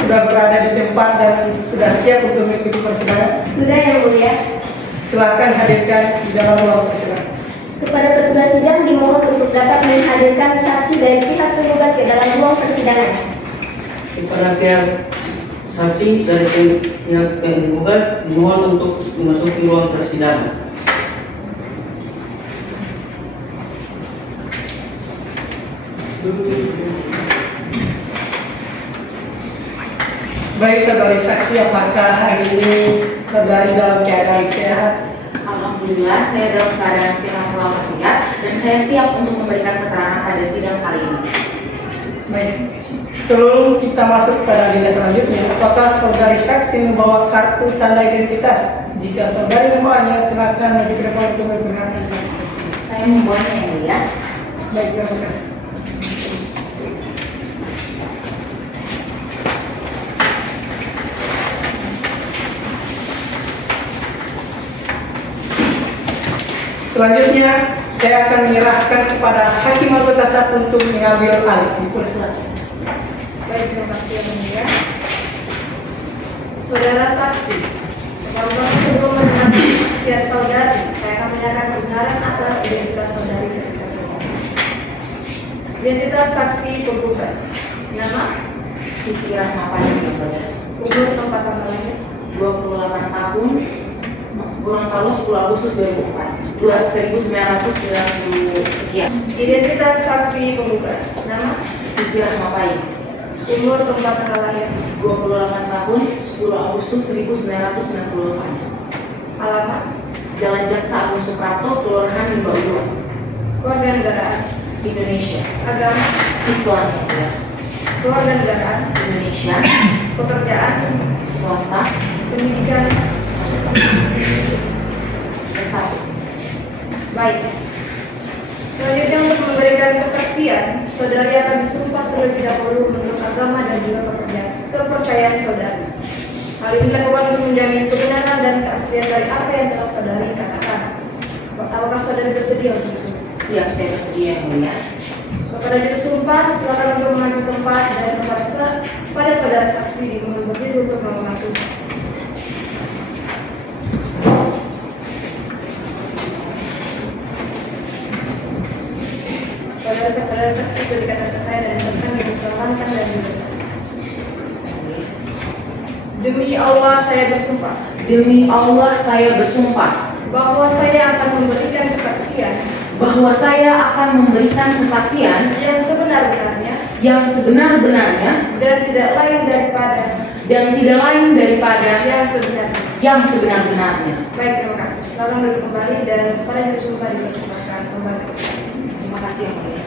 sudah berada di tempat dan sudah siap untuk mengikuti persidangan? Sudah yang mulia. Silakan hadirkan di dalam ruang persidangan. Kepada petugas sidang dimohon untuk dapat menghadirkan saksi dari pihak penggugat ke dalam ruang persidangan. Kepada pihak saksi dari pihak penggugat dimohon untuk memasuki ruang persidangan. Baik, saudari saksi, apakah hari ini saudari dalam keadaan sehat? Alhamdulillah, saya dalam keadaan sehat walafiat dan saya siap untuk memberikan keterangan pada sidang kali ini. Baik. Sebelum kita masuk pada agenda selanjutnya, apakah saudari saksi membawa kartu tanda identitas? Jika saudari membawanya, silakan maju ke depan untuk memperlihatkan. Saya membawanya yang mulia. Baik, terima kasih. Selanjutnya, saya akan menyerahkan kepada hakim anggota 1 untuk mengambil alih. Dipersilakan. Baik, terima kasih yang mulia. Saudara saksi, bahwa sebelum kesaksian saudari, saya akan menyatakan kebenaran atas identitas saudari. Identitas saksi penggugat. Nama Siti Rahmapayung yang mulia. umur tempat tanggal lahir 28 tahun, Gorontalo 10 Agustus 2004, 1990 sekian. Identitas saksi penggugat. Nama Siti Rahmapayung, umur tempat tanggal lahir 28 tahun, 10 Agustus 1998. alamat Jalan Jaksa Agung Suprapto, Kelurahan Limba Uluan, keluarga negaraan Indonesia. agama Islam yang mulia. keluarga negaraan Indonesia. pekerjaan Swasta. pendidikan. S1. Baik. Selanjutnya untuk memberikan kesaksian, saudari akan disumpah terlebih dahulu menurut agama dan juga kepercayaan saudari. Hal ini dilakukan untuk menjamin kebenaran dan keaslian dari apa yang telah saudari katakan. Apakah saudari bersedia untuk disumpah? Siap, saya bersedia yang mulia. Kepada juru sumpah, silakan untuk mengambil tempat dan pada saudara saksi dimohon berdiri untuk melakukan sumpah. Saudara saksi berikan ke saya dan berikan dipersoalkan dan dibebas. Demi Allah saya bersumpah Demi Allah saya bersumpah bahwa saya akan memberikan kesaksian bahwa saya akan memberikan kesaksian yang sebenar-benarnya yang sebenar-benarnya dan tidak lain daripada yang sebenar-benarnya. Baik, terima kasih. Silakan duduk kembali dan para yang bersumpah dipersilakan kembali. Terima kasih yang mulia.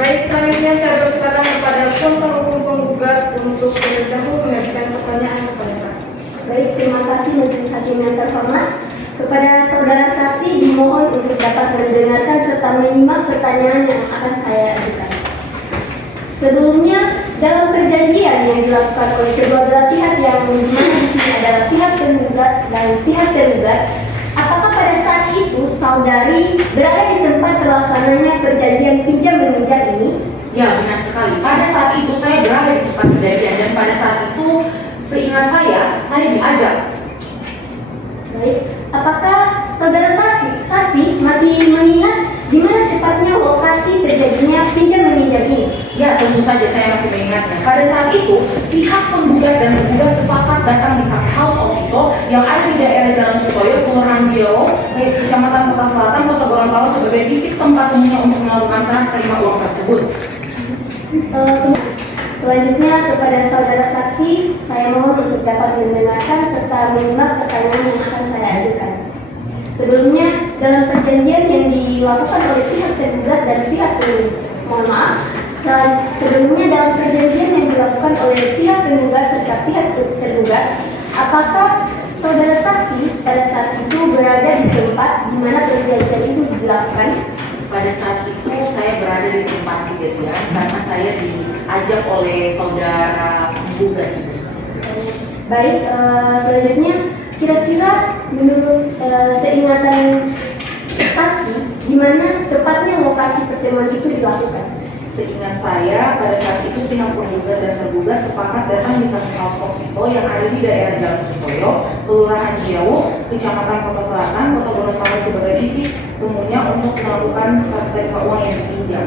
Baik, selanjutnya saya persilakan kepada kuasa hukum penggugat untuk terlebih dahulu mengajukan pertanyaan kepada saksi. Baik, terima kasih majelis hakim yang terhormat. Kepada saudara saksi dimohon untuk dapat mendengarkan serta menyimak pertanyaan yang akan saya ajukan. Sebelumnya, dalam perjanjian yang dilakukan oleh kedua belah pihak yang dimana di sini adalah pihak penggugat dan pihak tergugat, apakah pada saat itu saudari berada di tempat terlaksananya perjanjian pinjam meminjam ini? Ya, benar sekali. Pada saat itu saya berada di tempat kejadian dan pada saat itu seingat saya diajak. Baik, apakah saudara saksi masih mengingat di mana tepatnya lokasi terjadinya pinjam meminjam ini? Ya, tentu saja saya masih mengingatnya. Pada saat itu, pihak penggugat dan tergugat sepakat datang di Cafe House Ofito yang ada di daerah Jalan Sutoyo, Kelurahan Jilo, Kecamatan Kota Selatan, Kota Gorontalo sebagai titik tempat temunya untuk melakukan serah terima uang tersebut. Selanjutnya kepada saudara saksi, saya mohon untuk dapat mendengarkan serta menyimak pertanyaan yang akan saya ajukan. Sebelumnya, dalam perjanjian yang dilakukan oleh pihak tergugat dan pihak sebelumnya dalam perjanjian yang dilakukan oleh pihak penggugat serta pihak tergugat, apakah saudara saksi pada saat itu berada di tempat di mana perjanjian itu dilakukan? Pada saat itu saya berada di tempat kejadian karena saya diajak oleh saudara penggugat itu. Baik, selanjutnya kira-kira menurut seingatan saksi di mana tepatnya lokasi pertemuan itu dilakukan? Seingat saya, pada saat itu pihak penggugat dan tergugat sepakat datang di Cafe House Ofito yang ada di daerah Jalan Sutoyo, Kelurahan Ciawu, Kecamatan Kota Selatan, Kota Gorontalo sebagai titik temunya untuk melakukan serah terima uang yang dipinjam.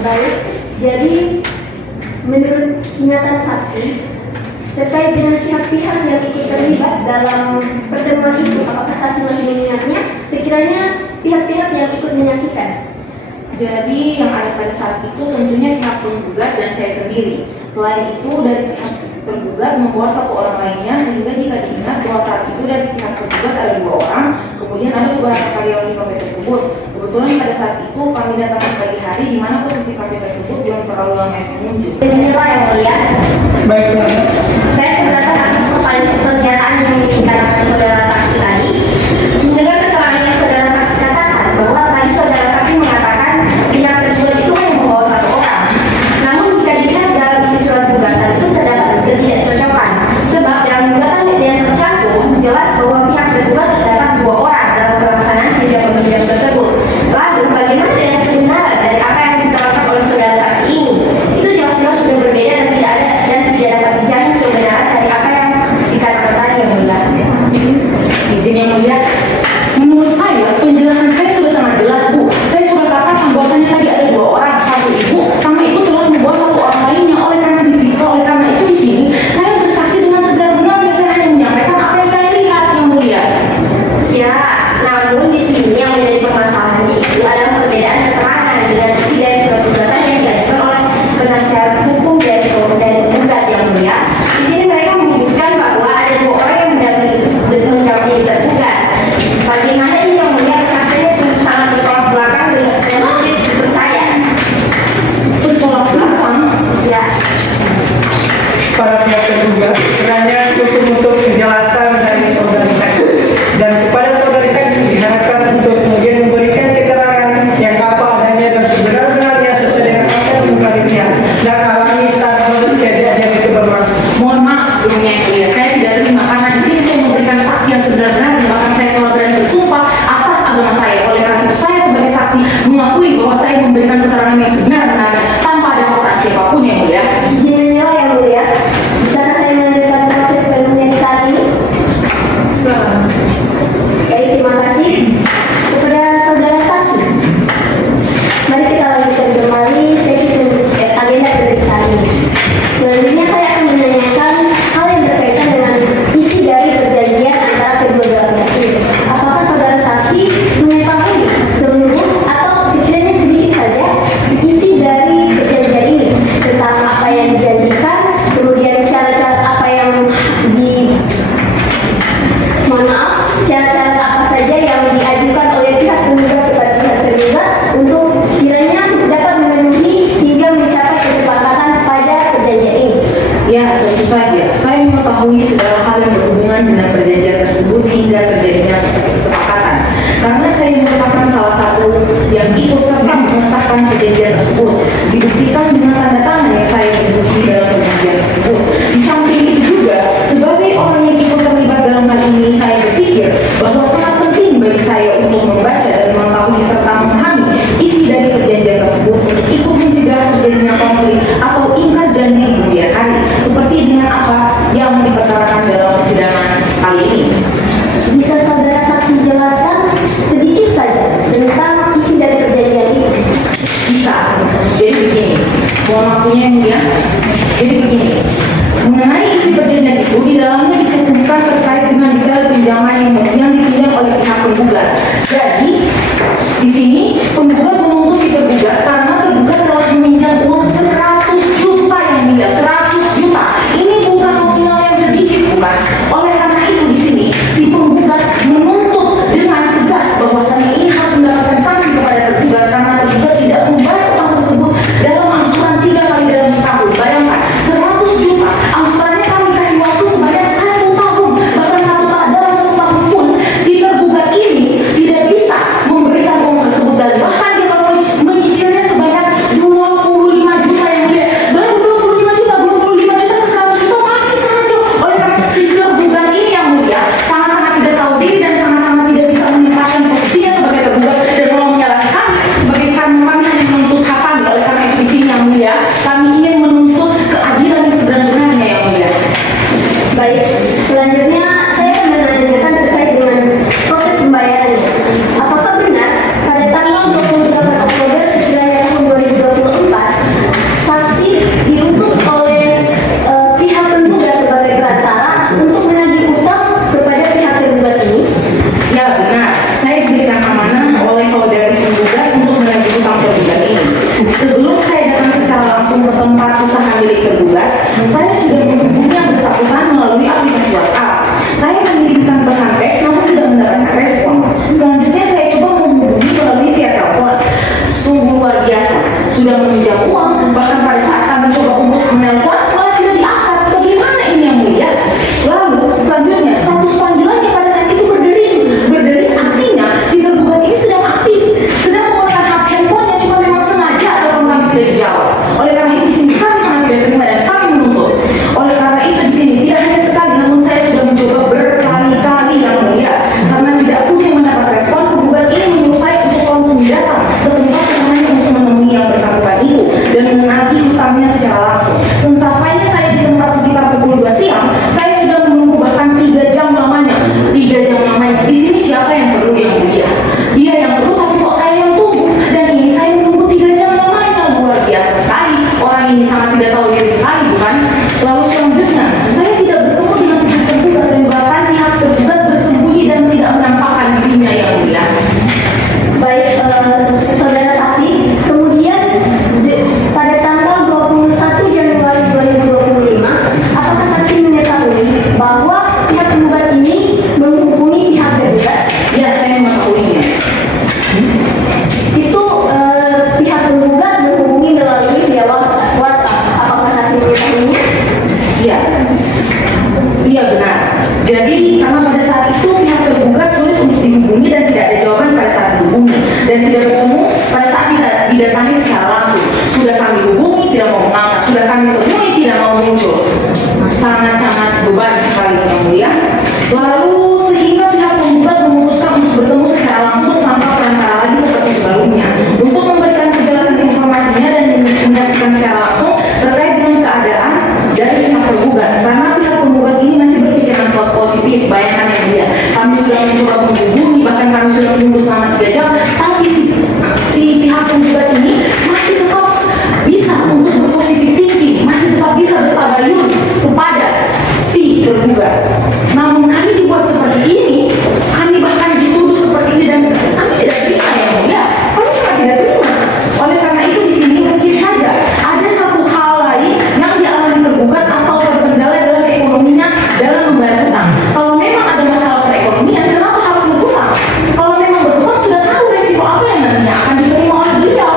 Baik, jadi menurut ingatan saksi terkait dengan pihak-pihak yang ikut terlibat dalam pertemuan itu, apakah saksi masih mengingatnya? Sekiranya pihak-pihak yang ikut menyaksikan. Jadi yang ada pada saat itu tentunya pihak penggugat dan saya sendiri. Selain itu dari pihak tergugat membawa satu orang lainnya sehingga jika diingat bahwa saat itu dari pihak tergugat ada 2 orang, kemudian ada beberapa karyawan di kafe tersebut. Kebetulan pada saat itu kami datang di pagi hari di mana posisi kafe tersebut belum terlalu ramai pengunjung. Bismillah yang mulia. Baik, silakan. Saya keberatan atas pernyataan yang dikatakan saudara saksi tadi. Mendengar keterangan yang saudara saksi katakan bahwa tadi saudara saksi mengatakan pihak tergugat itu hanya membawa 1 orang. Namun jika dilihat dalam isi surat gugatan itu terdapat ketidakcocokan, sebab dalam gugatan yang tercantum jelas bahwa pihak tergugat terdapat 2 orang dalam pelaksanaan pinjam meminjam tersebut. Lalu bagaimana dengan kebenaran dari apa yang diterangkan oleh saudara saksi ini? Itu jelas-jelas sudah berbeda dan tidak dapat dijamin bahwa saya memberikan keterangan yang sebenarnya tanpa ada paksaan siapapun yang mulia. Izin menjawab yang mulia. Bisakah saya melanjutkan proses preliminary saat ini? Selamat. Baik, terima kasih. Kepada saudara saksi, mari kita lanjutkan kembali sesi agenda pemeriksaan ini. Selanjutnya saya akan menanyakan hal yang berkaitan dengan isi dari perjanjian antara kedua belah pihak ini. Apakah saudara saksi mengetahui seluruh atau sekiranya sedikit saja isi dari perjanjian ini tentang apa yang dijanjikan, kemudian syarat-syarat apa yang syarat-syarat apa saja yang diajukan oleh pihak penggugat kepada pihak tergugat untuk kiranya dapat memenuhi hingga mencapai kesepakatan pada perjanjian ini? Ya, tentu saja. Saya mengetahui segala hal yang berhubungan dengan perjanjian tersebut hingga terjadinya kesepakatan. Karena saya merupakan salah satu yang ikut serta mengesahkan perjanjian tersebut. Dibuktikan dengan tanda tangan yang saya miliki dalam perjanjian tersebut. Di samping itu juga, sebagai orang yang ikut terlibat dalam hal ini, saya berpikir bahwa sangat penting bagi saya untuk membaca dan mengetahui serta memahami isi dari perjanjian tersebut untuk ikut mencegah terjadinya konflik atau ingkar janji di kemudian hari, seperti dengan apa yang diperkarakan dalam persidangan kali ini. Bisa saudara saksi jelaskan sedikit saja tentang isi dari perjanjian ini? Bisa. Jadi begini, mohon waktunya yang mulia. Jadi begini, mengenai isi perjanjian itu, di dalamnya dicantumkan terkait dengan detail pinjaman yang dipinjam oleh pihak penggugat. Jadi, di sini penggugat menuntut si tergugat karena tergugat telah meminjam uang 100 juta yang mulia, 100 juta. Ini bukan nominal yang sedikit, bukan? Oleh karena itu di sini si penggugat menuntut dengan tegas bahwasannya ini harus mendapatkan sanksi kepada tergugat karena tergugat tidak membayar uang tersebut dalam angsuran 3 kali dalam setahun. Bayangkan, 100 juta, angsurannya kami kasih waktu sebanyak 1 tahun, bahkan dalam 1 tahun pun si tergugat ini tidak bisa memberikan uang tersebut, dan bahkan dia kalau menyicilnya sebanyak 25 juta yang mulia. Baru 25 juta ke 100 juta masih sangat jauh. Oleh karena itu si tergugat ini yang mulia sangat-sangat tidak tahu diri dan sangat-sangat tidak bisa menempatkan posisinya sebagai tergugat dan mau menyalahkan kami sebagai karena kami hanya menuntut hak kami. Oleh karena itu di sini yang mulia, kami ingin menuntut keadilan yang sebenarnya yang mulia. Baik, selanjutnya saya akan menanyakan terkait dengan proses pembayarannya. Apakah benar pada tanggal 28 Oktober sekiranya tahun 2024, saksi diutus oleh pihak penggugat sebagai perantara untuk menagih utang kepada pihak tergugat ini? Ya benar, saya diberikan amanah oleh saudari penggugat untuk menagih utang tergugat ini. Sebelum saya datang secara langsung ke tempat usaha milik tergugat, saya sudah menghubungi yang bersangkutan melalui aplikasi WhatsApp. Saya mengirimkan pesan teks namun tidak mendapatkan respon. Selanjutnya saya coba menghubungi melalui via telepon. Sungguh luar biasa, sudah meminjam uang, bahkan pada saat kami coba untuk menelpon malah tidak diangkat. Bagaimana ini yang mulia? Lalu selanjutnya status panggilannya pada saat itu berdering artinya si tergugat ini sedang aktif, sedang menggunakan HP handphonenya, cuma memang sengaja atau kami tidak dijawab. Oleh karena itu di sini kami sangat tidak terima dan kami menuntut. Oleh karena itu di sini tidak hanya sekali, namun saya sudah mencoba berkali-kali yang mulia. Karena tidak pun yang mendapat respon, penggugat ini menyuruh saya untuk langsung datang ke tempat usahanya untuk menemui yang bersangkutan itu dan menagih utangnya secara langsung. Sesampainya saya di tempat sekitar pukul 2 siang, saya sudah menunggu bahkan 3 jam lamanya. 3 jam lamanya. Di sini siapa yang perlu yang mulia? Dia yang perlu, tapi kok saya yang tunggu? Dan ini saya menunggu 3 jam lamanya. Luar biasa sekali. Orang ini sangat tidak tahu diri sekali, bukan? Lalu selanjutnya, saya tidak bertemu dengan pihak tergugat dan bahkan pihak tergugat bersembunyi dan tidak menampakkan dirinya yang mulia. Baik, saudara saksi, kemudian pada tanggal 21 Januari 2025, apakah saksi mengetahui bahwa pihak penggugat ini menghubungi pihak tergugat? Ya, saya mengetahuinya. Itu pihak penggugat menghubungi melalui via WhatsApp. Apakah saksi mengetahuinya? Iya. Iya benar. Jadi karena pada saat itu pihak tergugat sulit untuk dihubungi dan tidak ada jawaban pada saat dihubungi dan tidak bertemu pada saat tidak didatangi secara langsung. Sudah kami hubungi tidak mau mengangkat, sudah kami temui tidak mau muncul. Sangat-sangat beban sekali yang mulia. Lalu sehingga pihak penggugat memutuskan untuk bertemu secara langsung tanpa perantara lagi seperti sebelumnya untuk memberikan pihak penggugat ini masih tetap bisa untuk berpositif thinking, masih tetap bisa bertabayun kepada si tergugat. Namun kami dibuat seperti ini, kami bahkan dituduh seperti ini dan kami tidak terima ya mulia. Kami sangat tidak terima. Oleh karena itu di sini mungkin saja ada satu hal lain yang dialami tergugat atau terkendala dalam ekonominya dalam membayar utang. Kalau memang ada masalah perekonomian, kenapa harus berhutang? Kalau memang berhutang sudah tahu resiko apa yang nantinya akan diterima oleh beliau.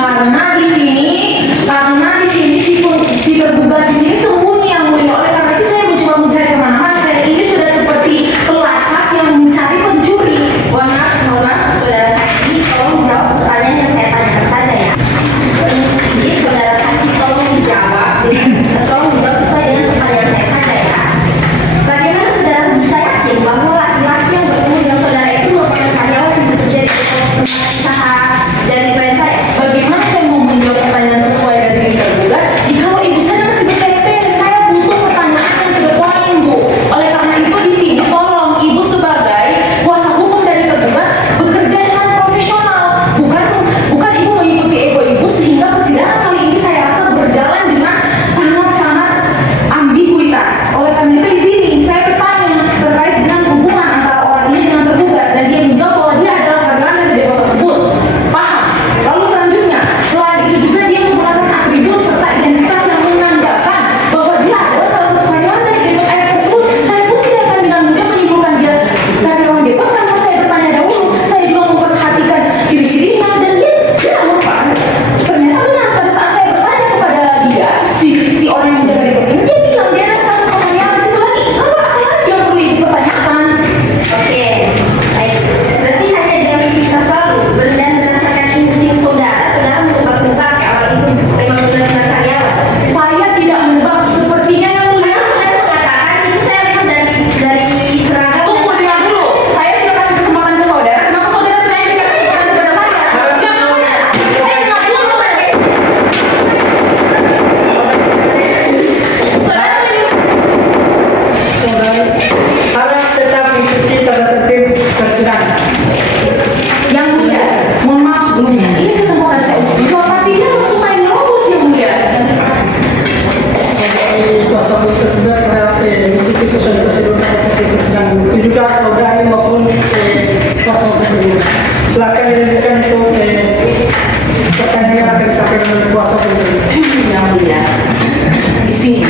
karena di sini si tergugat di sini sembunyi yang mulia. Oleh karena itu saya mencoba mencari kemana-mana. Saya ini sudah seperti pelacak yang mencari pencuri. Mohon maaf, saudara saksi, tolong jawab pertanyaan yang saya tanyakan saja ya. Jadi saudara saksi tolong dijawab sesuai dengan pertanyaan saya saja ya. Bagaimana saudara bisa yakin bahwa laki-laki yang bertemu dengan saudara itu merupakan karyawan yang bekerja di usaha dari klien saya? Bagaimana saya mau menjawab pertanyaan sesuai dari tergugat? Kalau ibu saya masih bertele-tele, saya butuh pertanyaan yang to the point, Bu. Oleh karena itu di sini tolong ibu sebagai kuasa hukum dari tergugat bekerja dengan profesional. Bukan ibu mengikuti ego ibu sehingga persidangan kali ini saya rasa berjalan dengan sangat-sangat ambiguitas. Oleh karena itu di sini saya bertanya terkait dengan hubungan antara orang ini dengan tergugat dan dia menjawab bahwa dia adalah karyawan dari depo tersebut. Paham? Lalu selanjutnya, selain itu juga dia menggunakan atribut serta identitas yang menandakan bahwa dia adalah salah satu karyawan dari depo air tersebut. Saya pun tidak akan dengan mudah menyimpulkan dia karyawan depo tanpa saya bertanya dahulu. Saya juga memperhatikan ciri-cirinya dan dia tidak merupakan. Ternyata benar pada saat saya bertanya kepada dia, si orang yang menjaga depo ini, dia bilang dia adalah salah satu karyawan di situ lagi. Lalu apa lagi yang perlu dipertanyakan? Oke, baik. Berarti hanya dengan kita selalu dan berdasarkan insting saudara menebak-nebak ya awal itu memang benar-benar karyawan. Saya tidak menebak sepertinya yang mulia. Saudara mengatakan itu saya lihat dari seragam. Tunggu dengar dulu. Saya sudah kasih kesempatan ke saudara. Kenapa saudara tidak dikasih kesempatan kepada saya? Yang mulia, saya dengar dulu. Saudara Harap tetap mengikuti tata tertib persidangan. yang mulia, mohon maaf sebelumnya. Ini kesempatan saya untuk dijawab, tapi dia langsung main nyerobos yang mulia. Sebagai kuasa hukum tergugat terhadap mengikuti sesuai prosedur tata tertib persidangan. Itu juga saudari maupun kuasa hukum tergugat. Silakan dilanjutkan untuk pertanyaan yang akan disampaikan oleh kuasa hukum tergugat. Yang mulia, di sini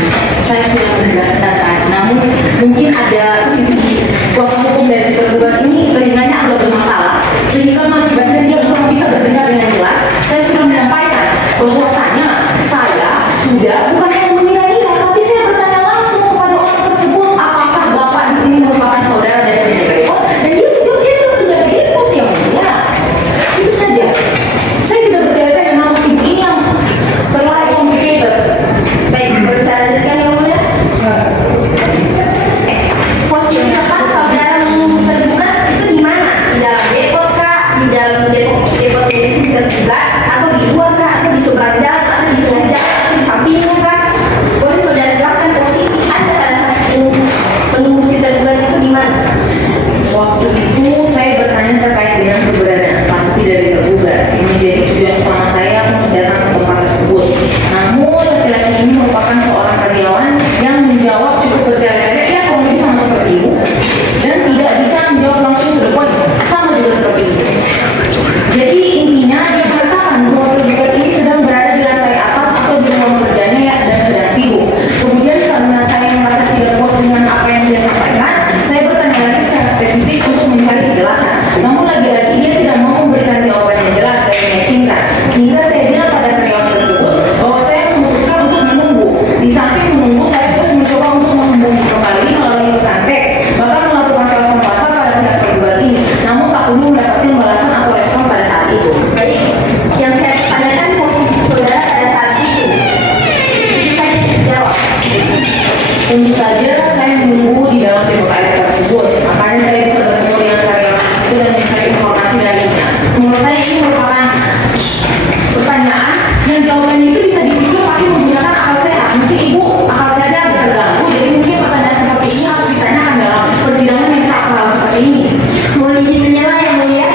saya sudah menegaskan, namun mungkin ada sisi kuasa hukum dari si tergugat ini telinganya agak bermasalah sehingga mengakibatkan dia kurang bisa berdengar dengan jelas. Saya sudah menyampaikan bahwasanya saya sudah bukan hanya mengira-ngira, tapi saya bertanya langsung kepada orang tersebut apakah bapak di sini merupakan saudara dari penjaga depo, dan dia jujur dia adalah penjaga depo yang mulia. Itu saja. Saya tidak bertele-tele, namun ibu ini yang terlalu complicated. Baik, boleh saya lanjutkan yang mulia? Posisi tempat saudara tergugat itu di mana? Di dalam depot kah? Di dalam depot itu tergugat? Atau di luar kah? Atau di seberang jalan? Atau di tengah jalan? Atau di sampingnya kah? Boleh saudara jelaskan posisi Anda pada saat menunggu si tergugat itu di mana? Waktu itu saya bertanya terkait dengan keberadaan pasti dari tergugat yang menjadi tujuan utama saya untuk datang ke tempat tersebut. Namun laki-laki ini merupakan seorang karyawan yang menjawab cukup bertele-tele, ya kurang lebih sama seperti ibu, dan tidak bisa menjawab langsung to the point, sama juga seperti ibu. Jadi intinya dia mengatakan bahwa tergugat ini sedang berada di lantai atas atau di ruang kerjanya ya, dan sedang sibuk. Kemudian karena saya merasa tidak puas dengan apa yang dia sampaikan, saya bertanya lagi secara spesifik untuk mencari kejelasan. Namun lagi-lagi dia tidak mau memberikan jawaban yang jelas dan meyakinkan, sehingga saya bilang pada karyawan tersebut bahwa saya memutuskan untuk menunggu. Di samping menunggu, saya terus mencoba untuk menghubungi kembali melalui pesan teks, bahkan melakukan telepon WhatsApp pada pihak tergugat ini. Namun tak kunjung mendapatkan balasan atau respon pada saat itu. Jadi yang saya tanyakan posisi saudara pada saat itu. Itu saya jawab. Tentu saja saya menunggu di dalam depo air tersebut. Makanya saya bisa bertemu dengan karyawan itu dan mencari informasi darinya. Menurut saya ini merupakan pertanyaan yang jawabannya itu bisa dipikir pakai menggunakan akal sehat. Mungkin ibu akal sehatnya agak terganggu, jadi mungkin pertanyaan seperti ini harus ditanyakan dalam persidangan yang sakral seperti ini. Mohon izin menyela yang mulia.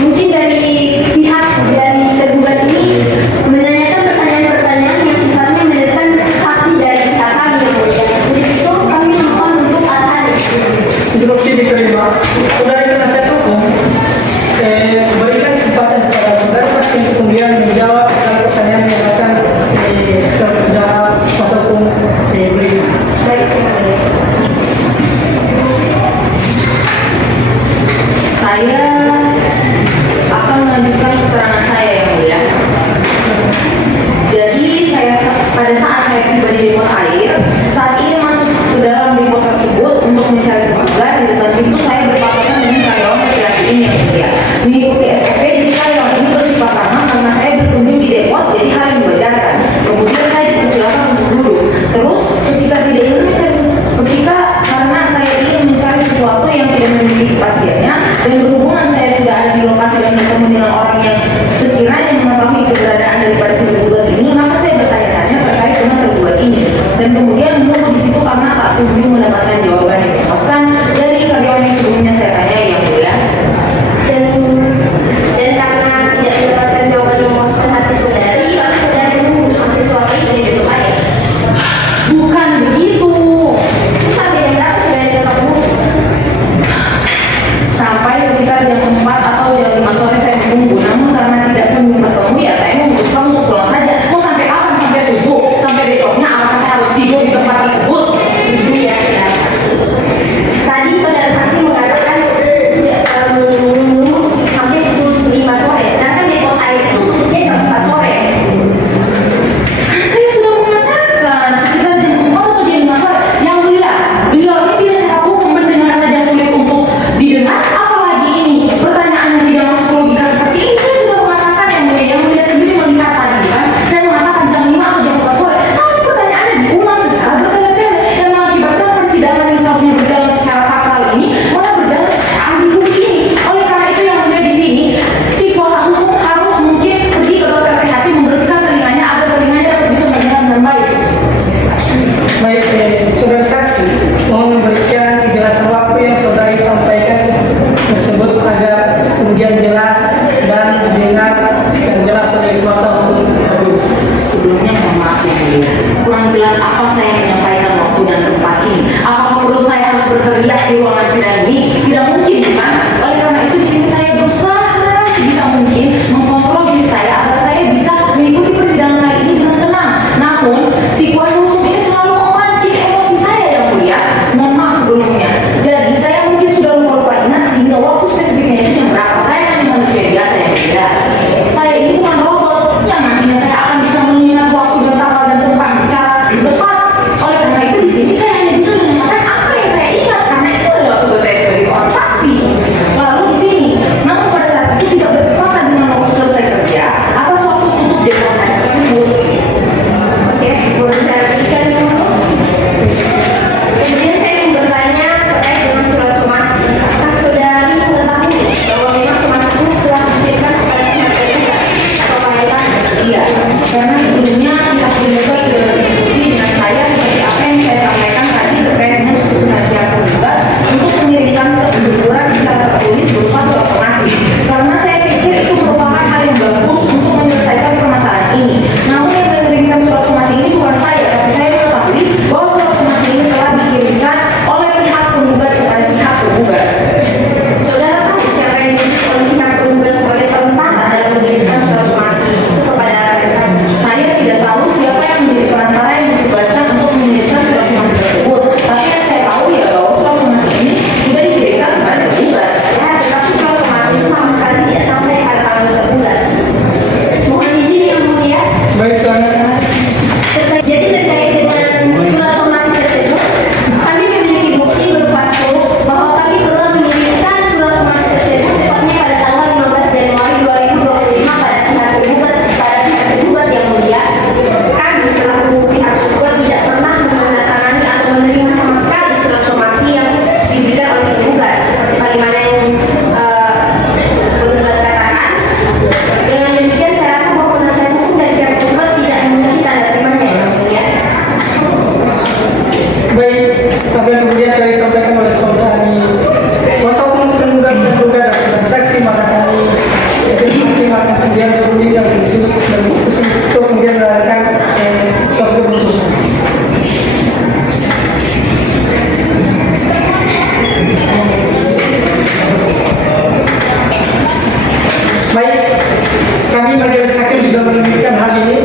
Mungkin dari pihak dari tergugat ini menanyakan pertanyaan-pertanyaan yang sifatnya menanyakan saksi dari pihak kami yang mulia. Untuk itu kami mohon untuk arahan. Instruksi diterima. Saudara penasihat hukum berikan kesempatan kepada saudara saksi untuk kemudian menjawab pertanyaan dan kemudian menunggu di situ karena tak kunjung mendapatkan jawaban yang memuaskan dari karyawan yang sebelumnya saya tanya, yang mulia. Dan karena tidak mendapatkan jawaban yang memuaskan hati saudari, lalu saudari menunggu sampai sore ini belum ada. Bukan begitu. Sampai jam berapa saudari tetap menunggu? Sampai sekitar jam 4 atau jam 5 sore saya menunggu, namun karena tidak bertemu ya saya memutuskan untuk pulang saja. Mau sampai kapan? Sampai subuh? Sampai besoknya apakah saya harus tidur di tempat tersebut? Iya, saudara saksi. Tadi saudara saksi mengatakan menunggu sampai pukul 5 sore, sedangkan depot air itu tutupnya jam 4 sore. Kan saya sudah mengatakan sekitar jam 4 atau jam 5 sore. Yang mulia, beliau ini tidak secara hukum mendengar saja sulit untuk didengar, apalagi ini pertanyaan yang tidak masuk logika seperti ini. Saya sudah mengatakan yang mulia sendiri melihat tadi kan, saya mengatakan jam 5 atau jam 4 sore, tapi pertanyaannya diulang secara bertele-tele yang mengakibatkan persidangan yang seharusnya berjalan secara sakral ini malah berjalan secara ambigu ini. Oleh karena itu yang mulia di sini, si kuasa hukum harus mungkin pergi ke dokter hati membersihkan telinganya agar telinganya dapat bisa mendengar dengan baik. Baik, saudara saksi, mohon memberikan kejelasan waktu yang saudari sampaikan tersebut agar kemudian jelas dan didengar secara jelas oleh kuasa hukum. Sebelumnya mohon maaf yang mulia, kurang jelas apa saya menyampaikan waktu dan tempat ini. Apakah perlu saya harus berteriak di ruangan sidang ini? Tidak mungkin kan? Oleh karena itu di sini saya berusaha sebisa mungkin mengkontrol diri saya agar saya bisa mengikuti persidangan kali ini dengan tenang. Namun si kuasa hukum ini selalu memancing emosi saya yang mulia. Mohon maaf sebelumnya. Jadi saya mungkin sudah lupa ingat sehingga waktu spesifiknya itu jam berapa. Saya hanya manusia biasa yang mulia. Saya ini bukan robot yang nantinya saya akan bisa mengingat waktu dan tanggal dan tempat secara tepat. Oleh karena itu di sini saya hanya bisa menyatakan apa yang saya ingat karena itu adalah tugas saya sebagai seorang saksi. Lalu di sini, namun pada saat itu tidak bertepatan dengan waktu selesai kerja atas waktu tutup depot air tersebut. Oke, boleh saya lanjutkan dulu. Kemudian saya ingin bertanya terkait dengan surat somasi. Apakah saudari mengetahui bahwa memang somasi itu telah dikirimkan kepada pihak tergugat atau bagaimana? Iya, karena sebelumnya kita terlibat dalam diskusi dengan saya seperti apa yang saya sampaikan tadi terkait dengan keputusan pihak tergugat untuk mengirimkan kejujuran secara tertulis berupa surat somasi. Karena saya pikir itu merupakan hal yang bagus untuk menyelesaikan permasalahan ini. Namun yang mengirimkan surat somasi ini bukan saya, tapi saya mengetahui bahwa surat somasi ini telah dikirimkan oleh pihak penggugat kepada pihak tergugat. Saudara tahu siapa yang ditunjuk oleh pihak tergugat sebagai perantara dalam mengirimkan surat somasi itu kepada mereka? Saya tidak tahu siapa yang menjadi perantara yang ditugaskan untuk mengirimkan surat somasi tersebut. Tapi yang saya tahu ya bahwa surat somasi ini sudah dikirimkan kepada tergugat. Ya, tetapi surat somasi itu sama sekali tidak sampai pada tangan tergugat. Mohon izin yang mulia. Baik, saudara. Jadi terkait dengan surat somasi tersebut, kami memiliki bukti berupa spuk bahwa kami telah mengirimkan surat somasi tersebut tepatnya pada tanggal 15 Januari 2025 pada pihak tergugat yang mulia. Kami selaku pihak tergugat tidak pernah menandatangani atau menerima sama sekali surat somasi yang diberikan oleh tergugat seperti bagaimana yang tergugat katakan. Dengan demikian saya rasa bahwa penasihat hukum dari pihak tergugat tidak memiliki tanda terimanya yang mulia. Baik, apa yang kemudian tadi disampaikan oleh saudari kuasa hukum tergugat dan juga dari saksi, maka kami hakim akan kemudian berdiri dan disebut dan diskusi untuk kemudian melakukan suatu keputusan. Baik, kami majelis hakim sudah menunjukkan hal ini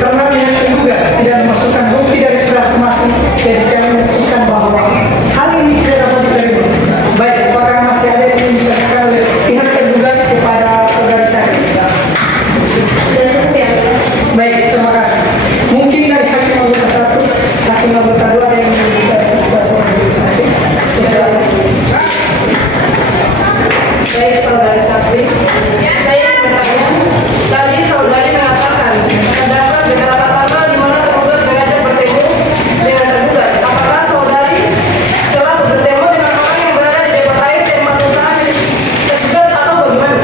karena pihak tergugat tidak memasukkan bukti dari surat somasi, jadi kami memutuskan bahwa hal ini tidak dapat diterima. Baik, apakah masih ada yang ingin disampaikan oleh pihak tergugat kepada saudari saksi? Sudah cukup ya? Baik, terima kasih. Mungkin dari hakim anggota 1, hakim anggota 2 ada yang ingin disampaikan sebagai saksi. Baik, saudari saksi, saya ingin bertanya. Tadi saudari mengatakan terdapat beberapa tanggal di mana tergugat sengaja bertemu dengan tergugat. Apakah saudari telah bertemu dengan orang yang berada di depot air tempat usaha tergugat atau bagaimana?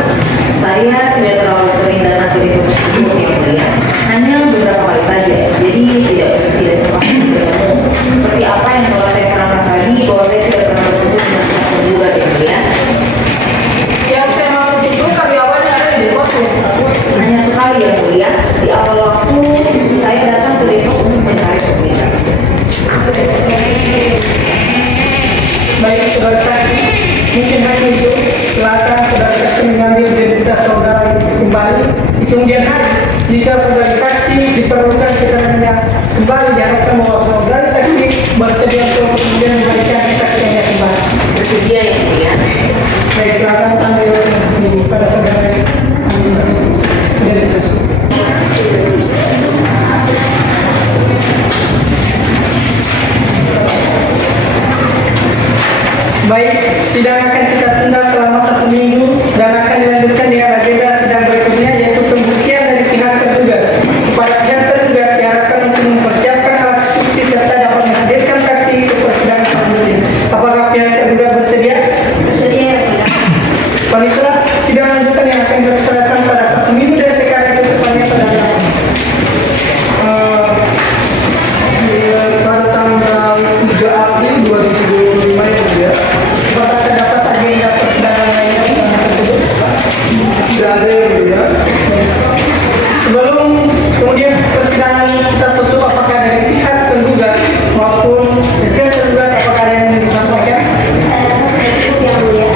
Saya tidak terlalu sering datang ke depot tersebut yang mulia, hanya beberapa kali saja. Jadi tidak sempat kali yang mulia, di awal waktu saya datang ke Depok untuk mencari perbedaan. Baik, saudara saksi, mungkin hanya itu. Silakan saudara saksi mengambil identitas saudara kembali di kemudian hari. Jika saudara saksi diperlukan keterangannya kembali, diharapkan bahwa saudara saksi bersedia untuk kemudian memberikan kesaksiannya kembali. Bersedia yang mulia. Baik, silakan ambil pada saudara identitas. Baik, sidang akan kita tunda selama 1 minggu dan akan dilanjutkan dengan agenda sidang berikutnya, yaitu pembuktian dari pihak terduga. Kepada pihak terduga diharapkan untuk mempersiapkan alat bukti serta dapat menghadirkan saksi ke persidangan selanjutnya. Apakah pihak terduga bersedia? Bersedia yang mulia. Panitia, sidang lanjutan yang akan dilaksanakan pada 1 minggu dari sekarang itu tepatnya pada Pada tanggal 3 April 2025 ya. apakah terdapat agenda persidangan lainnya tentang tersebut? Tidak ada ya. Sebelum kemudian persidangan kita tutup, apakah dari pihak tergugat maupun pihak tergugat apakah ada yang ingin disampaikan? Saya cukup yang mulia.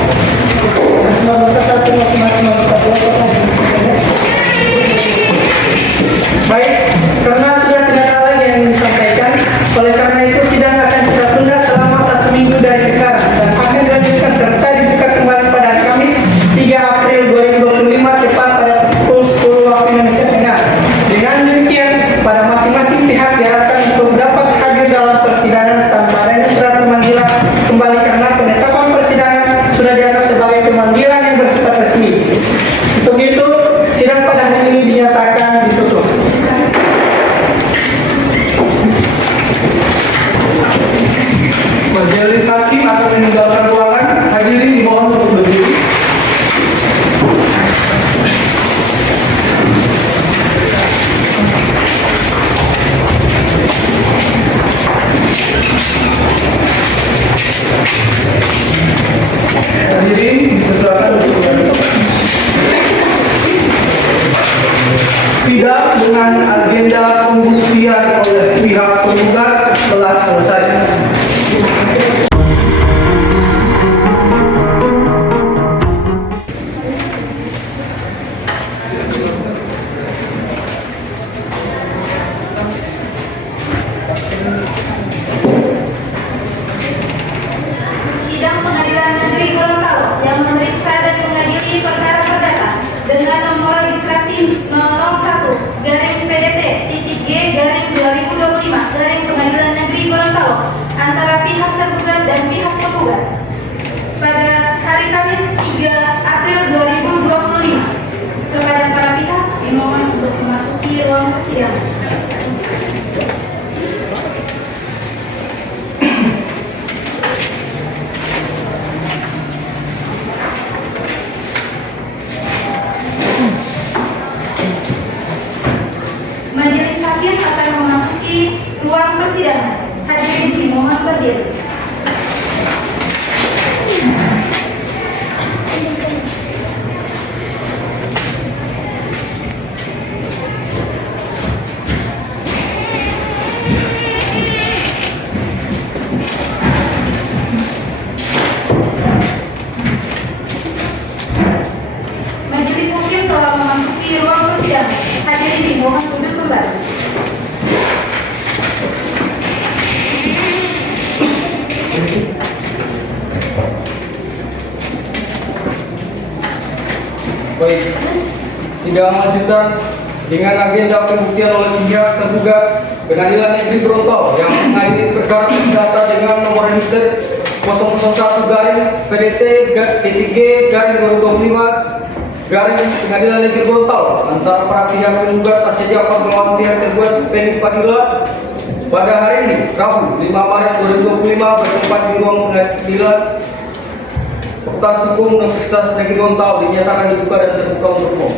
Nomor satu masing-masing nomor satu. Baik, karena sudah tidak ada lagi yang ingin disampaikan, oleh karena itu sidang akan kita tunda selama 1 minggu dari sekarang dan akan dilanjutkan serta dibuka kembali pada hari Kamis 3 April 2025 tepat pada pukul 10 waktu Indonesia Tengah. Dengan demikian, pada masing-masing pihak diharapkan untuk dapat hadir dalam persidangan tanpa adanya surat pemanggilan kembali karena penetapan persidangan sudah dianggap sebagai pemanggilan yang bersifat resmi. Untuk itu, sidang pada hari ini dinyatakan ditutup. Majelis hakim akan meninggalkan ruangan. Hadirin dimohon untuk berdiri. Hadirin dipersilakan untuk berdiri. Sidang dengan agenda pembuktian oleh pihak penggugat telah selesai. Sidang Pengadilan Negeri Gorontalo yang memeriksa dan mengadili perkara perdata dengan nomor registrasi 001-PDT-G-2025 Negeri Gorontalo antara pihak tergugat dan pihak penggugat pada hari Kamis 3 April 2025. Kepada para pihak dimohon untuk memasuki ruang persidangan. Majelis hakim akan memasuki ruang persidangan. Hadirin dimohon berdiri. Majelis hakim telah memasuki ruang persidangan. Hadirin dimohon duduk kembali. Baik, sidang lanjutan dengan agenda pembuktian oleh pihak tergugat Pengadilan Negeri Gorontalo yang mengadili perkara perdata dengan nomor register 001-PDT-G-2025 Pengadilan Negeri Gorontalo antara para pihak penggugat Tasya Jafar melawan pihak tergugat Penny Fadila pada hari ini Rabu 5 Maret 2025 bertempat di ruang pengadilan Fakultas Hukum Universitas Negeri Gorontalo dinyatakan dibuka dan terbuka untuk umum.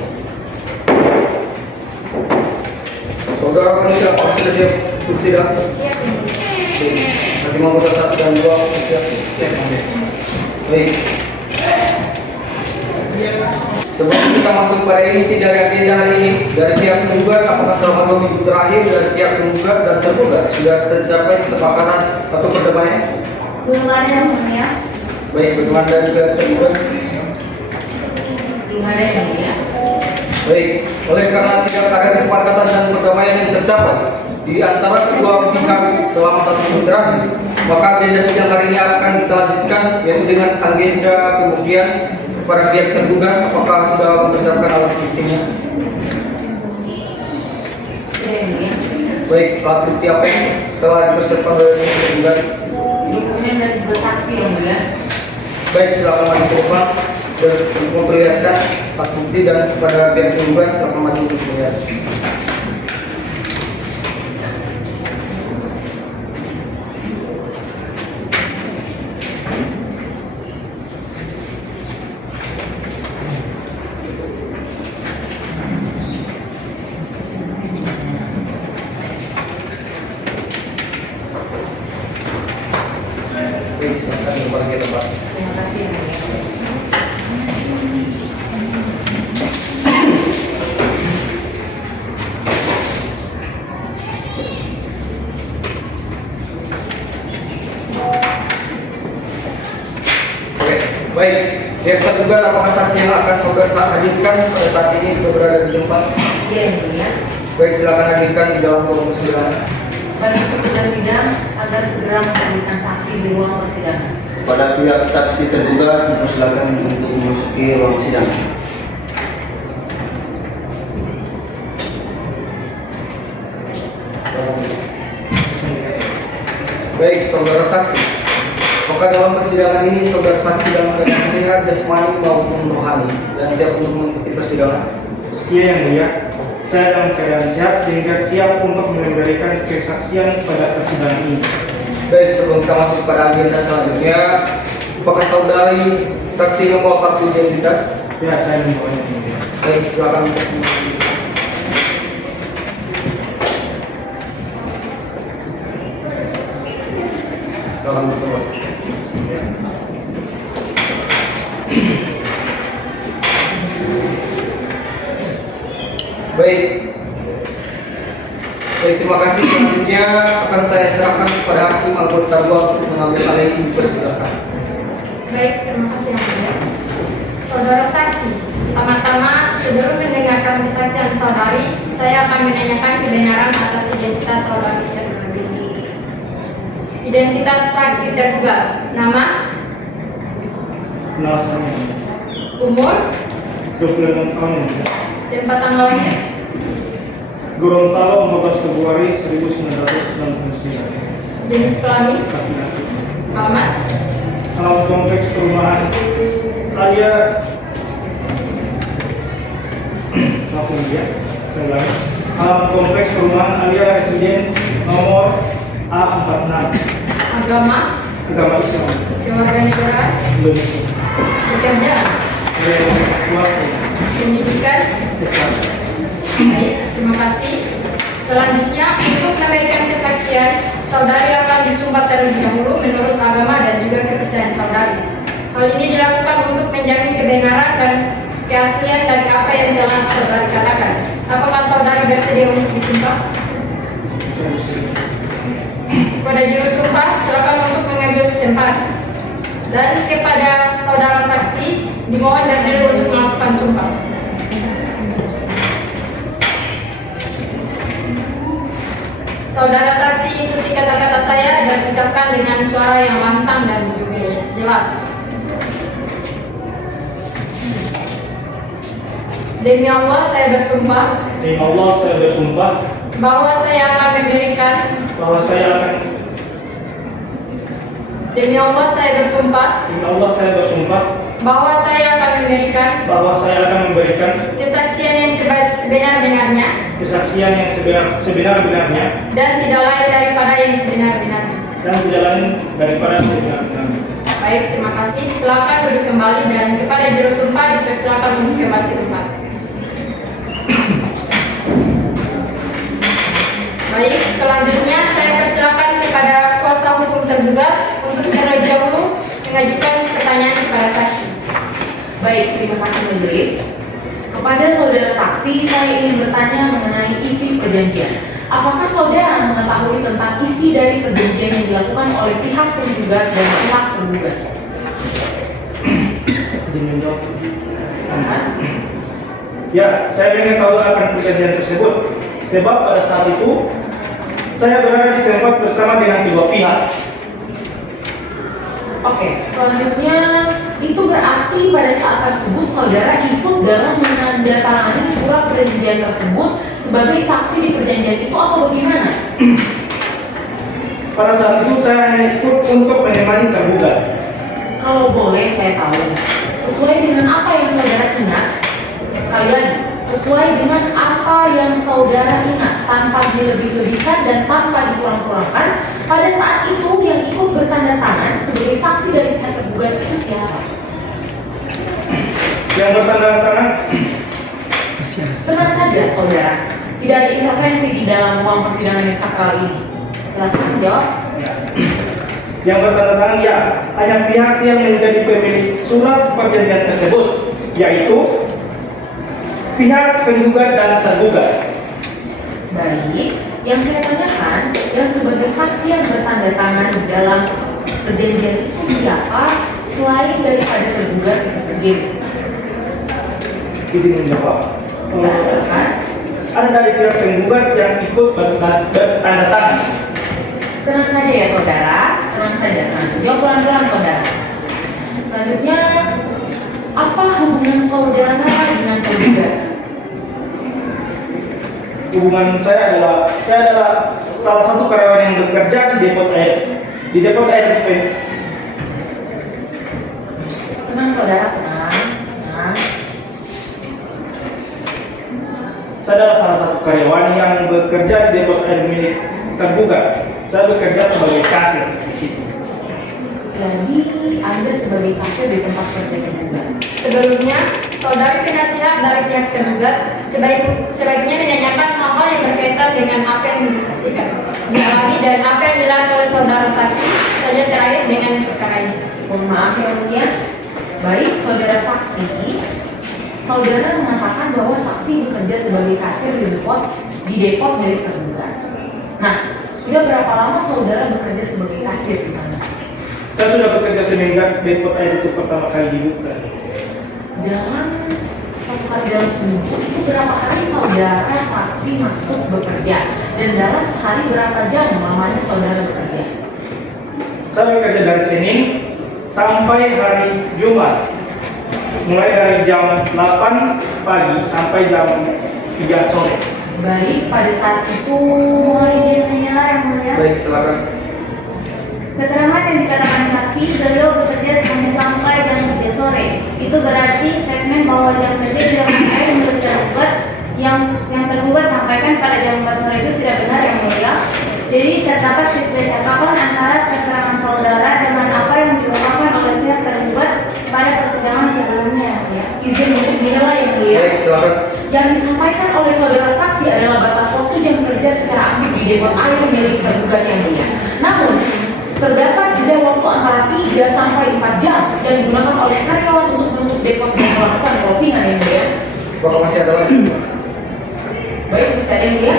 Saudara panitia, apakah sudah siap untuk sidang? Siap. Hakim anggota 1 dan 2 siap. Baik. Sebelum kita masuk pada inti dari agenda hari ini, dari pihak penggugat, apakah selama 2 minggu terakhir dari pihak penggugat dan tergugat sudah tercapai kesepakatan atau perdamaian? Belum ada yang mulia. Baik, bagaimana dari pihak penggugat? Belum ada yang mulia. Baik, oleh karena tidak ada kesepakatan dan perdamaian yang tercapai di antara kedua pihak selama 1 minggu terakhir, maka agenda sidang hari ini akan kita lanjutkan, yaitu dengan agenda pembuktian kepada pihak tergugat. Apakah sudah mempersiapkan alat buktinya? Sudah yang mulia. Baik, alat bukti apa yang telah dipersiapkan oleh pihak tergugat? Dokumen dan juga saksi yang mulia. Baik, silakan maju ke depan dan memperlihatkan alat bukti, dan kepada pihak tergugat silakan maju untuk melihat. Baik, silakan kembali ke tempat. Terima kasih yang mulia. Oke, baik. Pihak tergugat, apakah saksi yang akan saudara hadirkan pada saat ini sudah berada di tempat? Iya yang mulia. Baik, silakan hadirkan di dalam ruang persidangan. Bagi petugas sidang agar segera menghadirkan saksi di ruang persidangan. Pada pihak saksi tergugat dipersilakan untuk memasuki ruang sidang. Baik, saudara saksi. Apakah dalam persidangan ini saudara saksi dalam keadaan sehat jasmani maupun rohani dan siap untuk mengikuti persidangan? Iya yang mulia, saya dalam keadaan sehat sehingga siap untuk memberikan kesaksian pada persidangan ini. Baik, sebelum kita masuk pada agenda selanjutnya, apakah saudari saksi membawa kartu identitas? Ya, saya membawanya yang mulia. Baik, silakan. Silakan berkeluar. Baik. Baik, terima kasih. Selanjutnya akan saya serahkan kepada hakim anggota ruang untuk mengambil alih di persidangan. Baik, terima kasih yang mulia. Saudara saksi, pertama-tama sebelum mendengarkan kesaksian saudari, saya akan menanyakan kebenaran atas identitas saudari terlebih dahulu. Identitas saksi tergugat, nama, Kenal saya, umur, 26 tahun yang mulia. tempat tanggal lahir, Gorontalo 14 Februari 1999. jenis kelamin, Laki-laki. alamat, Alamat kompleks perumahan Alia maafkan ya, saya ulangi. Alamat kompleks perumahan Alia Residence nomor A46, agama, agama Islam, keluarga negara, Indonesia. bekerja, Swasta, pendidikan. S1. Baik, terima kasih. Selanjutnya, untuk memberikan kesaksian, saudari akan disumpah terlebih dahulu menurut agama dan juga kepercayaan saudari. Hal ini dilakukan untuk menjamin kebenaran dan keaslian dari apa yang telah saudari katakan. Apakah saudari bersedia untuk disumpah? Pada juru sumpah, silakan untuk mengambil tempat. Dan kepada saudara saksi, dimohon berdiri untuk melakukan sumpah. Saudara saksi ikuti kata-kata saya dan ucapkan dengan suara yang lantang dan juga jelas. Demi Allah saya bersumpah Demi Allah saya bersumpah bahwa saya akan memberikan. bahwa saya akan Demi Allah saya bersumpah Demi Allah saya bersumpah bahwa saya akan memberikan bahwa saya akan memberikan kesaksian yang sebenar-benarnya kesaksian yang sebenar-benarnya dan tidak lain daripada yang sebenar-benarnya. dan tidak lain daripada sebenar-benarnya. Baik, terima kasih. Silakan duduk kembali dan kepada juru sumpah dipersilakan untuk kembali ke tempat. Baik, selanjutnya saya persilakan kepada kuasa hukum tergugat untuk terlebih dahulu mengajukan pertanyaan kepada saksi. Baik, Baik, terima kasih majelis. Kepada saudara saksi, saya ingin bertanya mengenai isi perjanjian. Apakah saudara mengetahui tentang isi dari perjanjian yang dilakukan oleh pihak tergugat dan pihak tergugat? Ya, saya mengetahui akan perjanjian tersebut. Sebab pada saat itu saya berada di tempat bersama dengan kedua pihak. Oke, selanjutnya itu berarti pada saat tersebut saudara ikut dalam menandatangani surat perjanjian tersebut sebagai saksi di perjanjian itu atau bagaimana? Pada saat itu saya hanya ikut untuk menemani tergugat. Kalau boleh saya tahu, sesuai dengan apa yang saudara ingat, sekali lagi, sesuai dengan apa yang saudara ingat, tanpa dilebih-lebihkan dan tanpa dikurang-kurangkan, pada saat itu yang ikut bertanda tangan sebagai saksi dari pihak tergugat itu siapa? Yang bertanda tangan? Tenang saja saudara, tidak ada intervensi di dalam ruang persidangan yang sakral ini. Silakan jawab. Yang bertanda tangan ya, hanya pihak yang menjadi pemilik surat perjanjian tersebut, yaitu pihak penggugat dan tergugat. Baik, yang saya tanyakan, yang sebagai saksi yang bertanda tangan di dalam perjanjian itu siapa selain daripada tergugat itu sendiri? Izin menjawab. Ya, silakan. Ada dari pihak penggugat yang ikut bertanda tangan. Tenang saja ya saudara, tenang saja. Jawab pelan-pelan saudara. Selanjutnya, apa hubungan saudara dengan tergugat? Hubungan saya adalah salah satu karyawan yang bekerja di depot air. Di depot air. Tenang saudara, tenang. Saya adalah salah satu karyawan yang bekerja di depot air milik tergugat. Saya bekerja sebagai kasir di situ. Jadi Anda sebagai kasir di tempat kerja tergugat. Sebelumnya, saudari penasihat dari pihak tergugat sebaiknya menanyakan hal-hal yang berkaitan dengan apa yang disaksikan, dialami dan apa yang dilakukan oleh saudara saksi saja terakhir dengan perkara ini. Mohon maaf yang mulia. Baik, saudara saksi, saudara mengatakan bahwa saksi bekerja sebagai kasir di depot milik tergugat. Nah, sudah berapa lama saudara bekerja sebagai kasir di sana? Saya sudah bekerja semenjak depot air itu pertama kali dibuka. Dalam satu kali dalam seminggu itu berapa hari saudara saksi masuk bekerja? Dan dalam sehari berapa jam lamanya saudara bekerja? Saya bekerja dari Senin sampai hari Jumat. Mulai dari jam 8 pagi sampai jam 3 sore. Baik, pada saat itu Yang mulia. Baik, silakan. Keterangan yang dikatakan saksi, beliau bekerja hanya sampai jam 3 sore. Itu berarti statement bahwa jam kerja di ruang air menurut tergugat yang tergugat sampaikan pada jam 4 sore itu tidak benar yang mulia. Jadi terdapat ketidakcocokan antara keterangan saudara dengan apa yang diungkapkan oleh pihak tergugat pada persidangan sebelumnya yang mulia. izin untuk dinilai yang mulia. Baik, silakan. Yang disampaikan oleh saudara saksi adalah batas waktu jam kerja secara aktif di depot air milik tergugat yang mulia. Namun, terdapat jeda waktu antara 3 sampai 4 jam yang digunakan oleh karyawan untuk menutup depot dan melakukan closingan yang mulia. Apakah masih ada lagi? Baik, bisa yang mulia.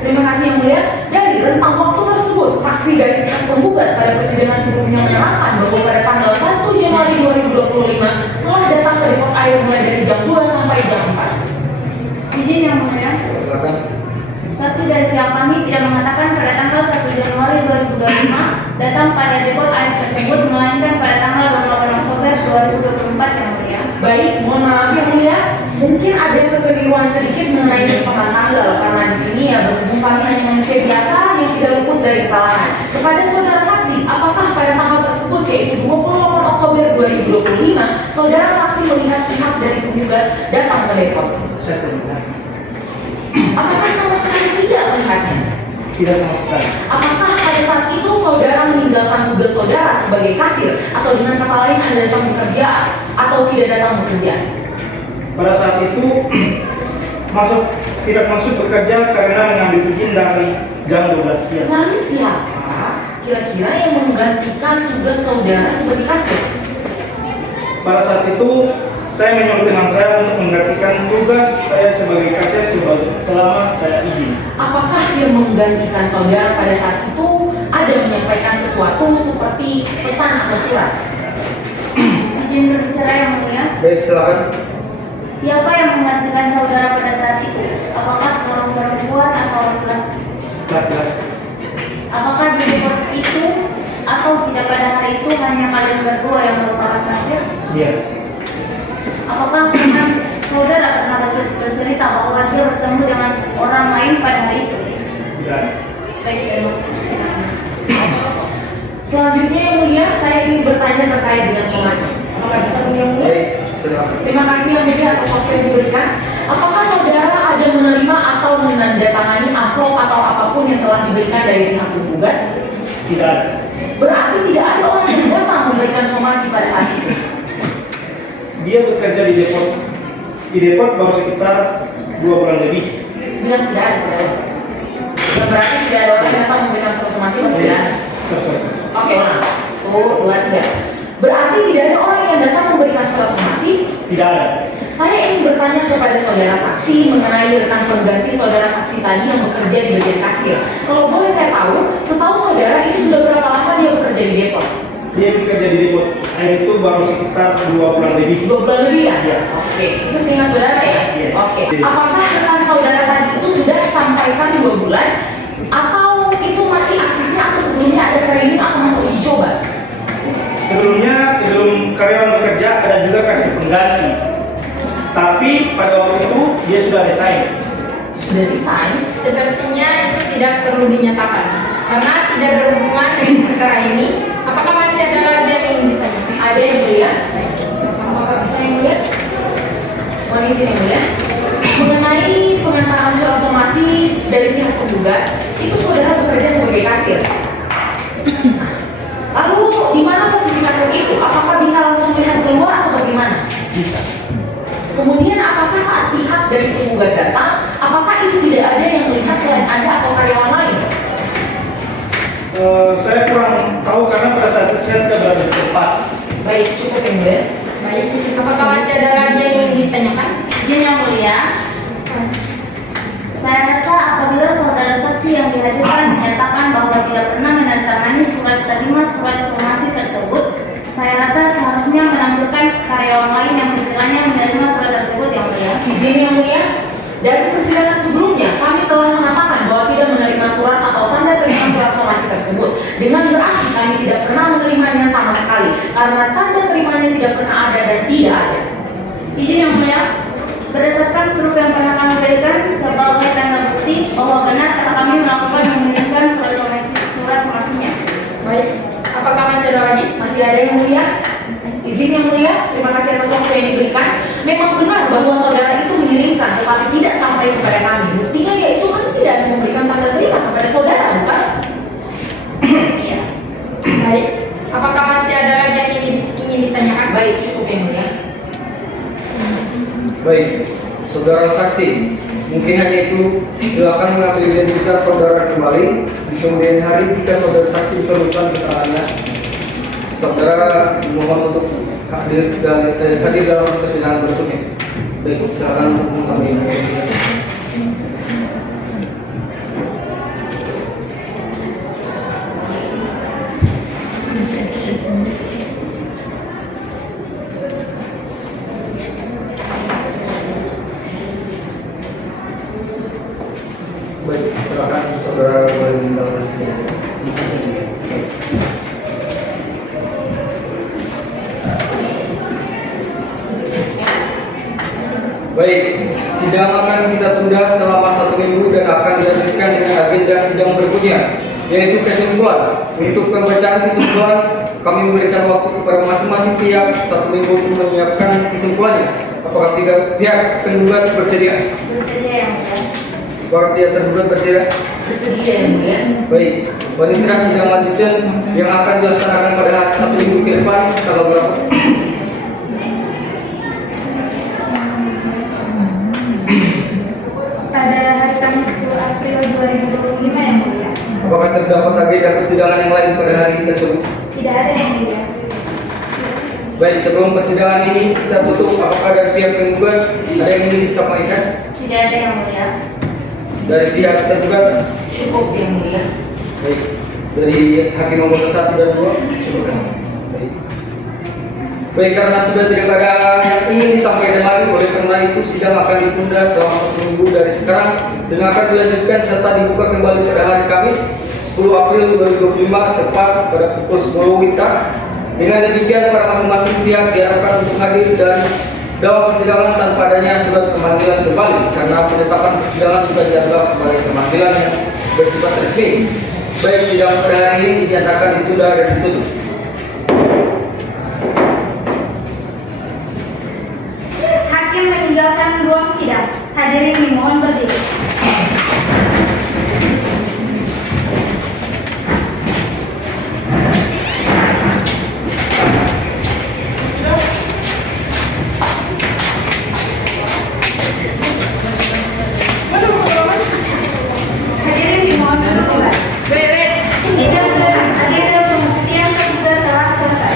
Terima kasih yang mulia. Dari rentang waktu tersebut, saksi dari pihak penggugat pada persidangan sebelumnya menerangkan bahwa pada tanggal 1 Januari 2025 telah datang ke depot air mulai dari jam 2 sampai jam 4. Izin yang mulia. Silakan. Saksi dari pihak kami tidak mengatakan pada tanggal 1 Januari 2025 datang pada depot air tersebut, melainkan pada tanggal 28 Oktober 2024 yang mulia. Baik, mohon maaf yang mulia. Mungkin ada kekeliruan sedikit mengenai penyebab tanggal karena di sini ya berhubung kami hanya manusia biasa yang tidak luput dari kesalahan. Kepada saudara saksi, apakah pada tanggal tersebut yaitu 28 Oktober 2025 saudara saksi melihat pihak dari penggugat datang ke depot? Saya tidak. Apakah sama sekali tidak melihatnya? Tidak sama sekali. Apakah pada saat itu saudara meninggalkan tugas saudara sebagai kasir atau dengan kata lain Anda datang bekerja atau tidak datang bekerja? Pada saat itu tidak masuk bekerja karena mengambil izin dari jam 12 siang. Lalu siapa kira-kira yang menggantikan tugas saudara sebagai kasir? Pada saat itu saya menyuruh teman saya untuk menggantikan tugas saya sebagai kasir selama saya izin. Apakah dia menggantikan saudara pada saat itu ada menyampaikan sesuatu seperti pesan atau surat? Izin berbicara yang mulia. Baik, silakan. Siapa yang menggantikan saudara pada saat itu? Apakah seorang perempuan atau laki-laki? Laki-laki. Apakah di report itu atau tidak pada hari itu hanya kalian berdua yang merupakan kasir? Iya. Apakah teman saudara pernah bercerita bahwa dia bertemu dengan orang lain pada hari itu? Tidak. Baik, terima kasih. Selanjutnya yang mulia, saya ingin bertanya terkait dengan somasi. Apakah bisa yang mulia? Baik, silakan. Terima kasih yang mulia atas waktu yang diberikan. Apakah saudara ada menerima atau menandatangani amplop atau apapun yang telah diberikan dari pihak penggugat? Tidak ada. Berarti tidak ada orang yang datang memberikan somasi pada saat itu. Dia bekerja di depot. Di depot baru sekitar 2 bulan lebih. Bilang tidak ada, tidak ada. Bukan berarti tidak ada orang yang datang memberikan somasi, tidak ada. Oke, satu, dua, tiga. Berarti tidak ada orang yang datang memberikan somasi? Tidak ada. Saya ingin bertanya kepada saudara saksi mengenai rekan pengganti saudara saksi tadi yang bekerja di bagian kasir. Kalau boleh saya tahu, setahu saudara itu sudah berapa lama dia bekerja di depot? Dia bekerja di depot. Itu baru sekitar 2 bulan lebih. 2 bulan lebih ya? Iya. Oke, itu seingat saudara ya? Iya. Oke. Apakah rekan saudara tadi itu sudah sampaikan 2 bulan? Atau itu masih aktifnya atau sebelumnya ada training atau masa uji coba? Sebelumnya, sebelum karyawan bekerja ada juga kasih pengganti. Tapi pada waktu itu dia sudah resign. Sudah resign? Sepertinya itu tidak perlu dinyatakan karena tidak berhubungan dengan perkara ini. Apakah masih ada lagi yang ingin ditanya? Ada yang mulia? Apakah bisa yang mulia? Mohon izin yang mulia. Mengenai pengantaran surat somasi dari pihak penggugat, itu saudara bekerja sebagai kasir. Lalu di mana posisi kasir itu? Apakah bisa langsung melihat keluar atau bagaimana? Bisa. Kemudian apakah saat pihak dari penggugat datang, apakah itu tidak ada yang melihat selain Anda atau karyawan lain? Saya kurang tahu karena pada saat itu saya tidak berada di tempat. Baik, cukup yang mulia. Baik, apakah masih ada lagi yang ingin ditanyakan? Izin yang mulia. Saya rasa apabila saudara saksi yang dihadirkan menyatakan bahwa tidak pernah menandatangani surat terima surat somasi tersebut, saya rasa seharusnya menampilkan karyawan lain yang sekiranya menerima surat tersebut yang mulia. Izin yang mulia, dari persidangan sebelumnya kami telah mengatakan bahwa tidak menerima surat atau tanda terima surat somasi tersebut. Dengan berarti kami tidak pernah menerimanya sama sekali karena tanda terimanya tidak pernah ada dan tidak ada. Izin yang mulia, berdasarkan seluruh yang pernah kami berikan sebagai tanda bukti bahwa benar kata kami melakukan mengirimkan surat somasinya. Baik, apakah masih ada lagi? Masih ada yang mulia? Izin yang mulia, terima kasih atas waktu yang diberikan. Memang benar bahwa saudara itu mengirimkan, tetapi tidak sampai kepada kami. Buktinya yaitu kami tidak ada memberikan tanda terima kepada saudara, bukan? Iya. Baik, apakah masih ada lagi yang ingin ditanyakan? Baik, cukup yang mulia. Baik, saudara saksi, mungkin hanya itu. Silakan mengambil identitas saudara kembali. Di kemudian hari jika saudara saksi diperlukan keterangannya, saudara mohon untuk hadir dalam persidangan berikutnya. Baik, silakan untuk mengambil identitas. Baik, silakan saudara boleh meninggalkan sini. Baik, sidang akan kita tunda selama 1 minggu dan akan dilanjutkan dengan agenda sidang berikutnya, yaitu kesimpulan. Untuk pembacaan kesimpulan, kami memberikan waktu kepada masing-masing pihak 1 minggu untuk menyiapkan kesimpulannya. Apakah pihak penggugat bersedia? Bersedia yang mulia. Apakah pihak tergugat bersedia? Bersedia yang mulia. Baik, wanita sidang lanjutan yang akan dilaksanakan pada hari 1 minggu ke depan, tanggal berapa? Pada hari Kamis 10 April 2025 yang mulia. Apakah terdapat agenda persidangan yang lain pada hari tersebut? Tidak ada yang mulia. Baik, sebelum persidangan ini kita tutup, apakah dari pihak penggugat ada yang ingin disampaikan? Tidak ada yang mulia. Dari pihak tergugat? Cukup yang mulia. Baik, dari hakim nomor 1 dan 2? Cukup. Baik. Baik, karena sudah tidak ada yang ingin disampaikan lagi, oleh karena itu sidang akan ditunda selama 1 minggu dari sekarang dan akan dilanjutkan serta dibuka kembali pada hari Kamis 10 April 2025 tepat pada pukul 10 WITA. Dengan demikian para masing-masing pihak diharapkan untuk hadir dan dalam persidangan tanpa adanya surat pemanggilan kembali karena penetapan persidangan sudah dianggap sebagai pemanggilan yang bersifat resmi. Baik, sidang pada hari ini dinyatakan ditunda dan ditutup. Hakim meninggalkan ruang sidang. Hadirin dimohon berdiri. Hadirin dimohon berdiri. Sidang agenda pembuktian tergugat telah selesai.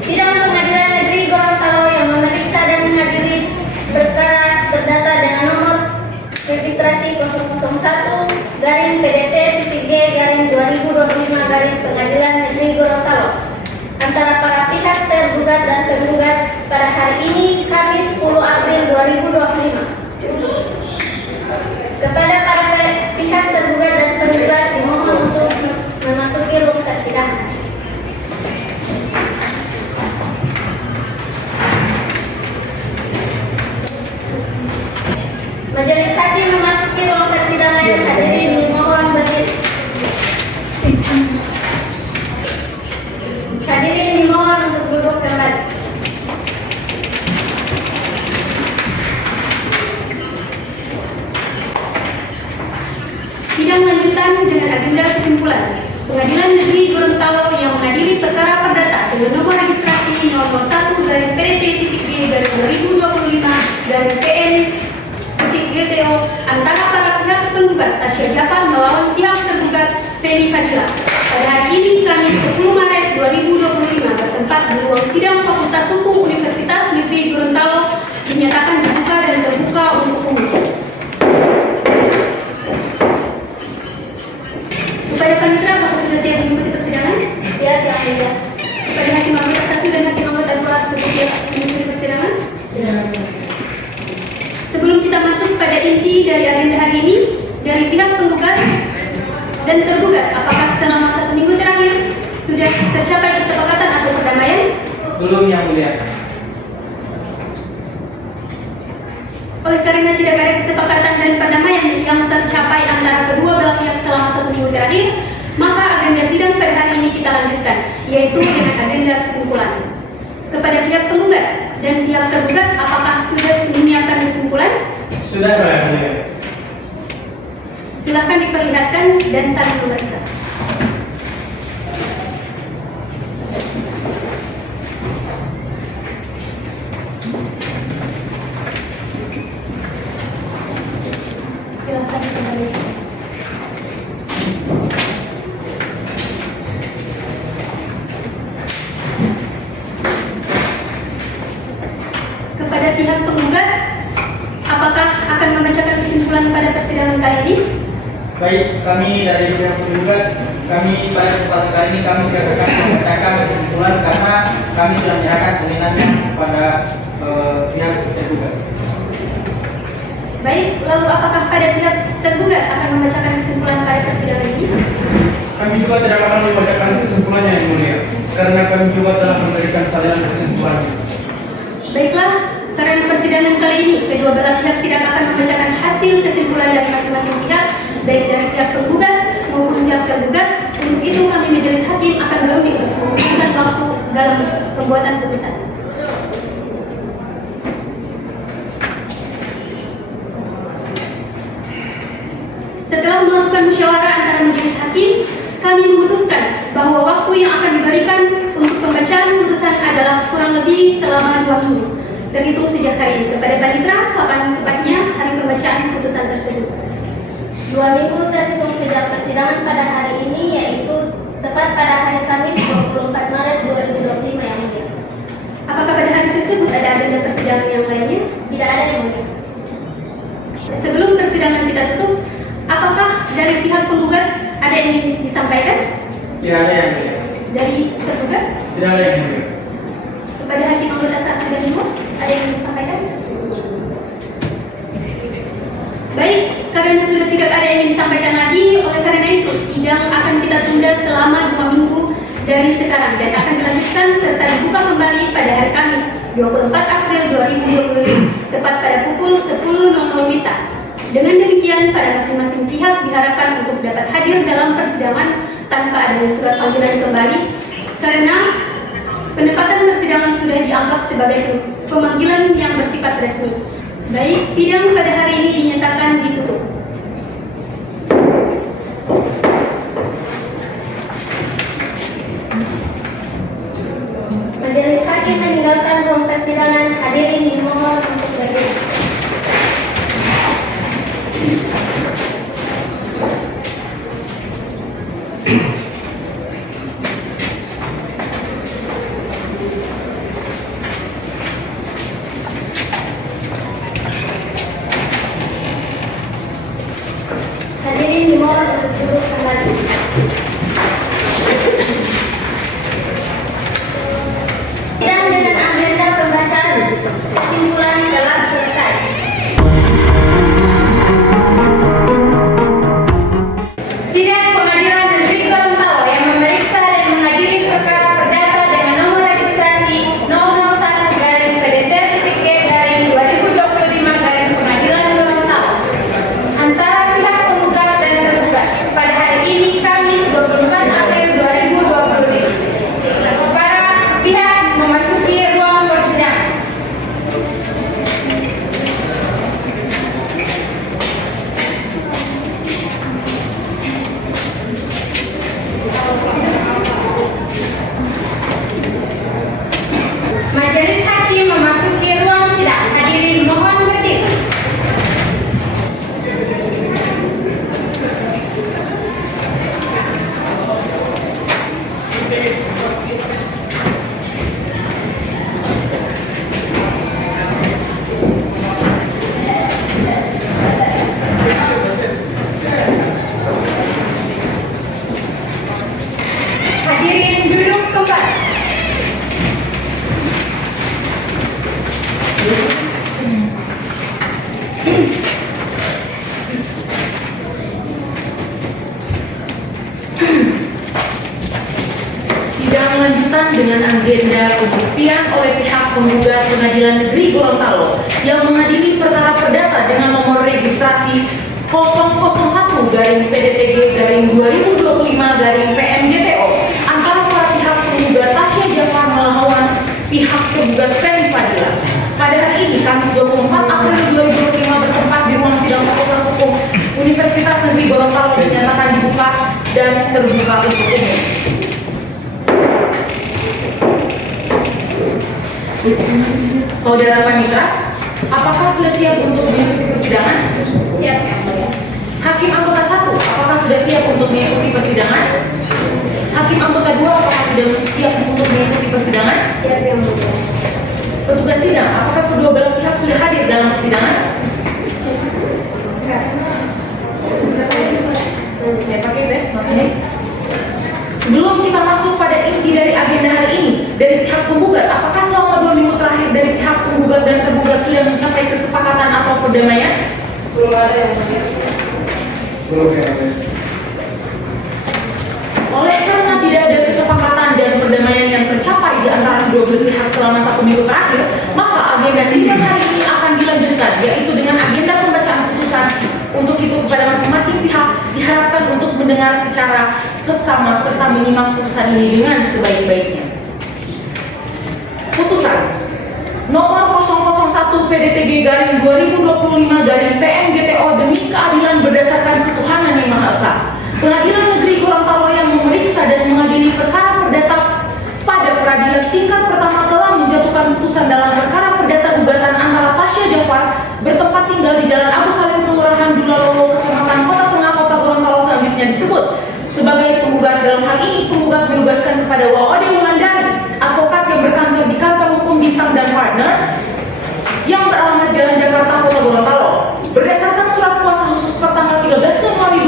Sidang Pengadilan Negeri Gorontalo yang memeriksa dan menghadiri perkara berdata dengan nomor registrasi 001-PDT-G-2025 Pengadilan Negeri Gorontalo antara para pihak tergugat dan penggugat pada hari ini Kamis 10 April 2025. Kepada para pihak tergugat dan penggugat dimohon untuk memasuki ruang persidangan. Majelis hakim memasuki ruang persidangan. Hadirin dimohon berdiri. Hadirin dimohon untuk duduk kembali. Sidang lanjutan dengan agenda kesimpulan. Pengadilan Negeri Gorontalo yang mengadili perkara perdata dengan nomor registrasi nomor 1-PDT-G-2025-PN-GTO antara para pihak penggugat Tasya Jafar melawan pihak tergugat Feni Fadila pada hari ini Kamis 10 Maret 2025 bertempat di ruang sidang Fakultas Hukum Universitas Negeri Gorontalo dinyatakan dibuka dan terbuka untuk umum. Kepada panitera, apakah sudah siap mengikuti persidangan? Siap yang mulia. Kepada hakim anggota 1 dan hakim anggota 2 sudah siap mengikuti persidangan? Siap. Sebelum kita masuk pada inti dari agenda hari ini, dari pihak penggugat dan tergugat, apakah selama 1 minggu terakhir sudah tercapai kesepakatan atau perdamaian? Belum yang mulia. Oleh karena tidak ada kesepakatan dan perdamaian yang tercapai antara kedua belah pihak selama 1 minggu terakhir, maka agenda sidang pada hari ini kita lanjutkan, yaitu dengan agenda kesimpulan. Kepada pihak penggugat dan pihak tergugat, apakah sudah menyiapkan kesimpulan? Sudah yang mulia. Silakan diperlihatkan dan saling memeriksa. Silakan kembali. Kepada pihak penggugat, apakah akan membacakan kesimpulan pada persidangan kali ini? Baik, kami dari pihak penggugat, kami pada kesempatan kali ini kami tidak akan membacakan kesimpulan karena kami sudah menyerahkan salinannya kepada pihak tergugat. Baik, lalu apakah pada pihak tergugat akan membacakan kesimpulan pada persidangan ini? Kami juga tidak akan membacakan kesimpulannya yang mulia, karena kami juga telah memberikan salinan kesimpulan. Baiklah, karena persidangan kali ini kedua belah pihak tidak akan membacakan hasil kesimpulan dari masing-masing pihak, baik dari pihak penggugat maupun pihak tergugat. Untuk itu kami majelis hakim akan berunding untuk memutuskan waktu dalam pembuatan putusan. Setelah melakukan musyawarah antara majelis hakim, kami memutuskan bahwa waktu yang akan diberikan untuk pembacaan putusan adalah kurang lebih selama 2 minggu, terhitung sejak hari ini. Kepada panitera, kapan tepatnya hari pembacaan putusan tersebut? 2 minggu terhitung sejak persidangan pada hari ini, yaitu tepat pada hari Kamis 24 Maret 2025 yang mulia. Apakah pada hari tersebut ada agenda persidangan yang lainnya? Tidak ada yang mulia. Sebelum persidangan kita tutup, apakah dari pihak penggugat ada yang ingin disampaikan? Tidak ada yang mulia. Dari tergugat? Tidak ada yang mulia. Kepada hakim anggota 1 dan 2, ada yang ingin disampaikan? Baik, karena sudah tidak ada yang ingin disampaikan lagi, oleh karena itu sidang akan kita tunda selama 2 minggu dari sekarang dan akan dilanjutkan serta dibuka kembali pada hari Kamis 24 April 2025 tepat pada pukul 10.00 WITA. Dengan demikian, pada masing-masing pihak diharapkan untuk dapat hadir dalam persidangan tanpa adanya surat panggilan kembali, karena penempatan persidangan sudah dianggap sebagai pemanggilan yang bersifat resmi. Baik, sidang pada hari ini dinyatakan ditutup. Majelis hakim meninggalkan ruang persidangan. Hadirin dimohon untuk berdiri. Hadirin dimohon untuk duduk kembali. Sidang dengan agenda pembacaan kesimpulan telah selesai. Sidang Pengadilan Negeri Gorontalo yang memeriksa dan mengadili perkara perdata dengan nomor registrasi 001-PDT-G-2025 Pengadilan Gorontalo antara pihak penggugat dan tergugat pada hari ini Kamis 24 April 2025. Para pihak memasuki ruang persidangan. Majelis hakim memasuki ruang sidang. Hadirin mohon berdiri. Hadirin duduk kembali. Sidang lanjutan dengan agenda pembuktian oleh pihak penggugat Pengadilan Negeri Gorontalo yang mengadili perkara perdata dengan nomor registrasi 001-PDTG-2025-PMGTO antara para pihak penggugat Tasya Jafar melawan pihak tergugat Feni Fadila. Pada hari ini, Kamis 24 April 2025 bertempat di ruang sidang Fakultas Hukum Universitas Negeri Gorontalo dinyatakan dibuka dan terbuka untuk umum. Saudara Panitra, apakah sudah siap untuk mengikuti persidangan? Siap, Yang Mulia. Hakim anggota 1, apakah sudah siap untuk mengikuti persidangan? Hakim anggota 2, apakah sudah siap untuk mengikuti persidangan? Siap, Yang Mulia. Petugas sidang, apakah kedua belah pihak sudah hadir dalam persidangan? Ya, pakai deh, maksudnya. Sebelum kita masuk pada inti dari agenda hari ini, dari pihak penggugat, apakah selama 2 minggu terakhir dari pihak penggugat dan tergugat sudah mencapai kesepakatan atau perdamaian? Belum ada yang mulia. Belum ya. Oleh karena tidak ada kesepakatan dan perdamaian yang tercapai di antara kedua belah pihak selama 1 minggu terakhir, maka agenda sidang hari ini akan dilanjutkan, yaitu dengan agenda pembacaan putusan. Untuk itu kepada masing-masing pihak diharapkan untuk mendengar secara seksama serta menyimak putusan ini dengan sebaik-baiknya. Putusan nomor 001 PDTG-2025-PMGTO demi keadilan berdasarkan ketuhanan yang Maha Esa. Pengadilan Negeri Gorontalo yang memeriksa dan mengadili perkara perdata pada peradilan tingkat pertama telah menjatuhkan putusan dalam perkara perdata gugatan antara Tasya Jafar bertempat tinggal di Jalan Agus Salim, Kelurahan Dulalolo, Kecamatan Kota Tengah, disebut sebagai penggugat. Dalam hal ini penggugat menugaskan kepada Waode Wulandari, advokat yang berkantor di kantor hukum Bintang dan Partner yang beralamat Jalan Jakarta, Kota Gorontalo. Berdasarkan surat kuasa khusus pertanggal 13 Januari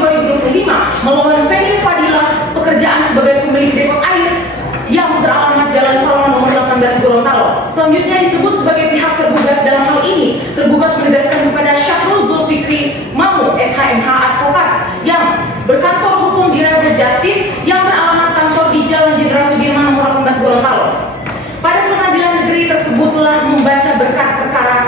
2025 melawan Feni Fadila pekerjaan sebagai pemilik depot air yang beralamat Jalan Parman nomor 18 Gorontalo. Selanjutnya disebut sebagai pihak tergugat. Dalam hal ini tergugat menegaskan kepada Syahrul Zulfikri Mamu SHMH advokat yang berkantor hukum di Railroad Justice yang beralamat kantor di Jalan Jenderal Sudirman nomor 18 Gorontalo. Pada pengadilan negeri tersebut telah membaca berkat perkara,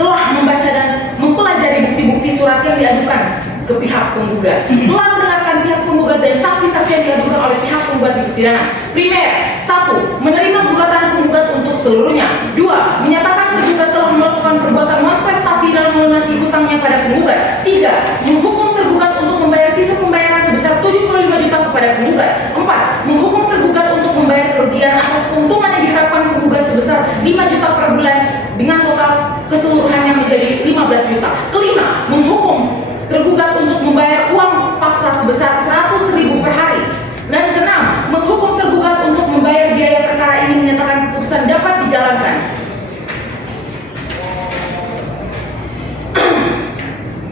telah membaca dan mempelajari bukti-bukti surat yang diajukan ke pihak penggugat, telah mendengarkan pihak penggugat dan saksi-saksi yang diajukan oleh pihak penggugat di persidangan. Primer, 1. Menerima gugatan penggugat untuk seluruhnya. 2. Menyatakan tergugat telah melakukan perbuatan malprestasi dalam melunasi hutangnya pada penggugat. 3. Menghukum tergugat untuk membayar sisa pembayaran sebesar 75 juta kepada penggugat. 4. Menghukum tergugat untuk membayar kerugian atas keuntungan yang diharapkan penggugat sebesar 5 juta per bulan dengan total keseluruhannya menjadi 15 juta. Kelima, menghukum tergugat untuk membayar uang paksa sebesar 100.000 per hari. Dan keenam, menghukum tergugat untuk membayar biaya perkara ini menyatakan keputusan dapat dijalankan.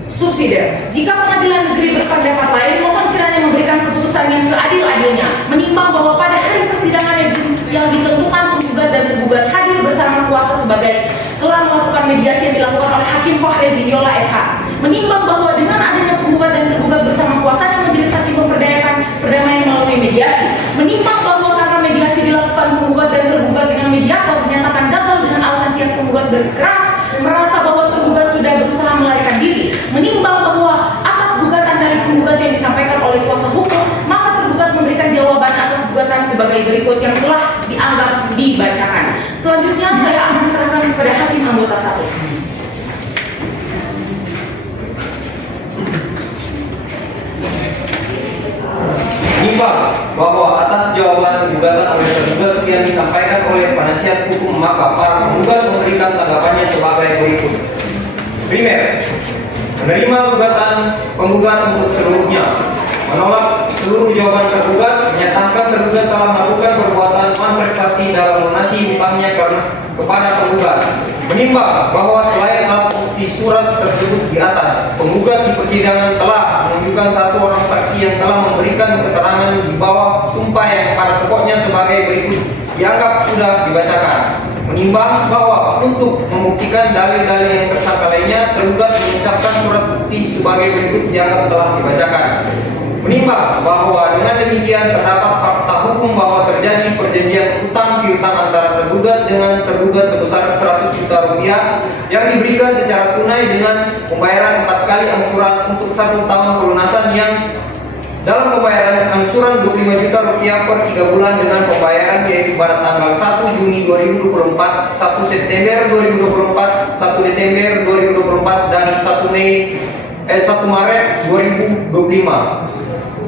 Subsidiar, jika pengadilan negeri berpendapat lain, mohon kiranya memberikan keputusan yang seadil-adilnya, menimbang bahwa pada hari persidangan yang ditentukan penggugat dan tergugat hadir bersama kuasa sebagai telah melakukan mediasi yang dilakukan oleh Hakim Fahrezi Yola SH. Menimbang bahwa dengan adanya penggugat dan tergugat bersama kuasanya majelis hakim memperdayakan perdamaian melalui mediasi. Menimbang bahwa karena mediasi dilakukan penggugat dan tergugat dengan mediator menyatakan gagal dengan alasan pihak penggugat bersikeras merasa bahwa tergugat sudah berusaha melarikan diri. Menimbang bahwa atas gugatan dari penggugat yang disampaikan oleh kuasa hukum, maka tergugat memberikan jawaban atas gugatan sebagai berikut yang telah dianggap dibacakan. Selanjutnya saya akan serahkan kepada hakim anggota 1. Menimbang bahwa atas jawaban gugatan oleh tergugat yang disampaikan oleh penasihat hukum, maka para penggugat memberikan tanggapannya sebagai berikut. Primer, menerima gugatan penggugat untuk seluruhnya, menolak seluruh jawaban tergugat, menyatakan tergugat telah melakukan perbuatan malprestasi dalam melunasi hutangnya kepada penggugat. Menimbang bahwa selain alat bukti surat tersebut di atas, penggugat di persidangan telah menunjukkan satu orang saksi yang telah memberikan keterangan di bawah sumpah yang pada pokoknya sebagai berikut dianggap sudah dibacakan. Menimbang bahwa untuk membuktikan dalil-dalil yang tersangka lainnya, tergugat mengucapkan surat bukti sebagai berikut dianggap telah dibacakan. Menimbang bahwa dengan demikian terdapat fakta hukum bahwa terjadi perjanjian utang piutang antara tergugat dengan tergugat sebesar 100 juta rupiah yang diberikan secara tunai dengan pembayaran 4 kali angsuran untuk 1 tahun pelunasan yang dalam pembayaran angsuran 25 juta rupiah per 3 bulan dengan pembayaran yaitu pada tanggal 1 Juni 2024, 1 September 2024, 1 Desember 2024 dan 1 Maret 2025.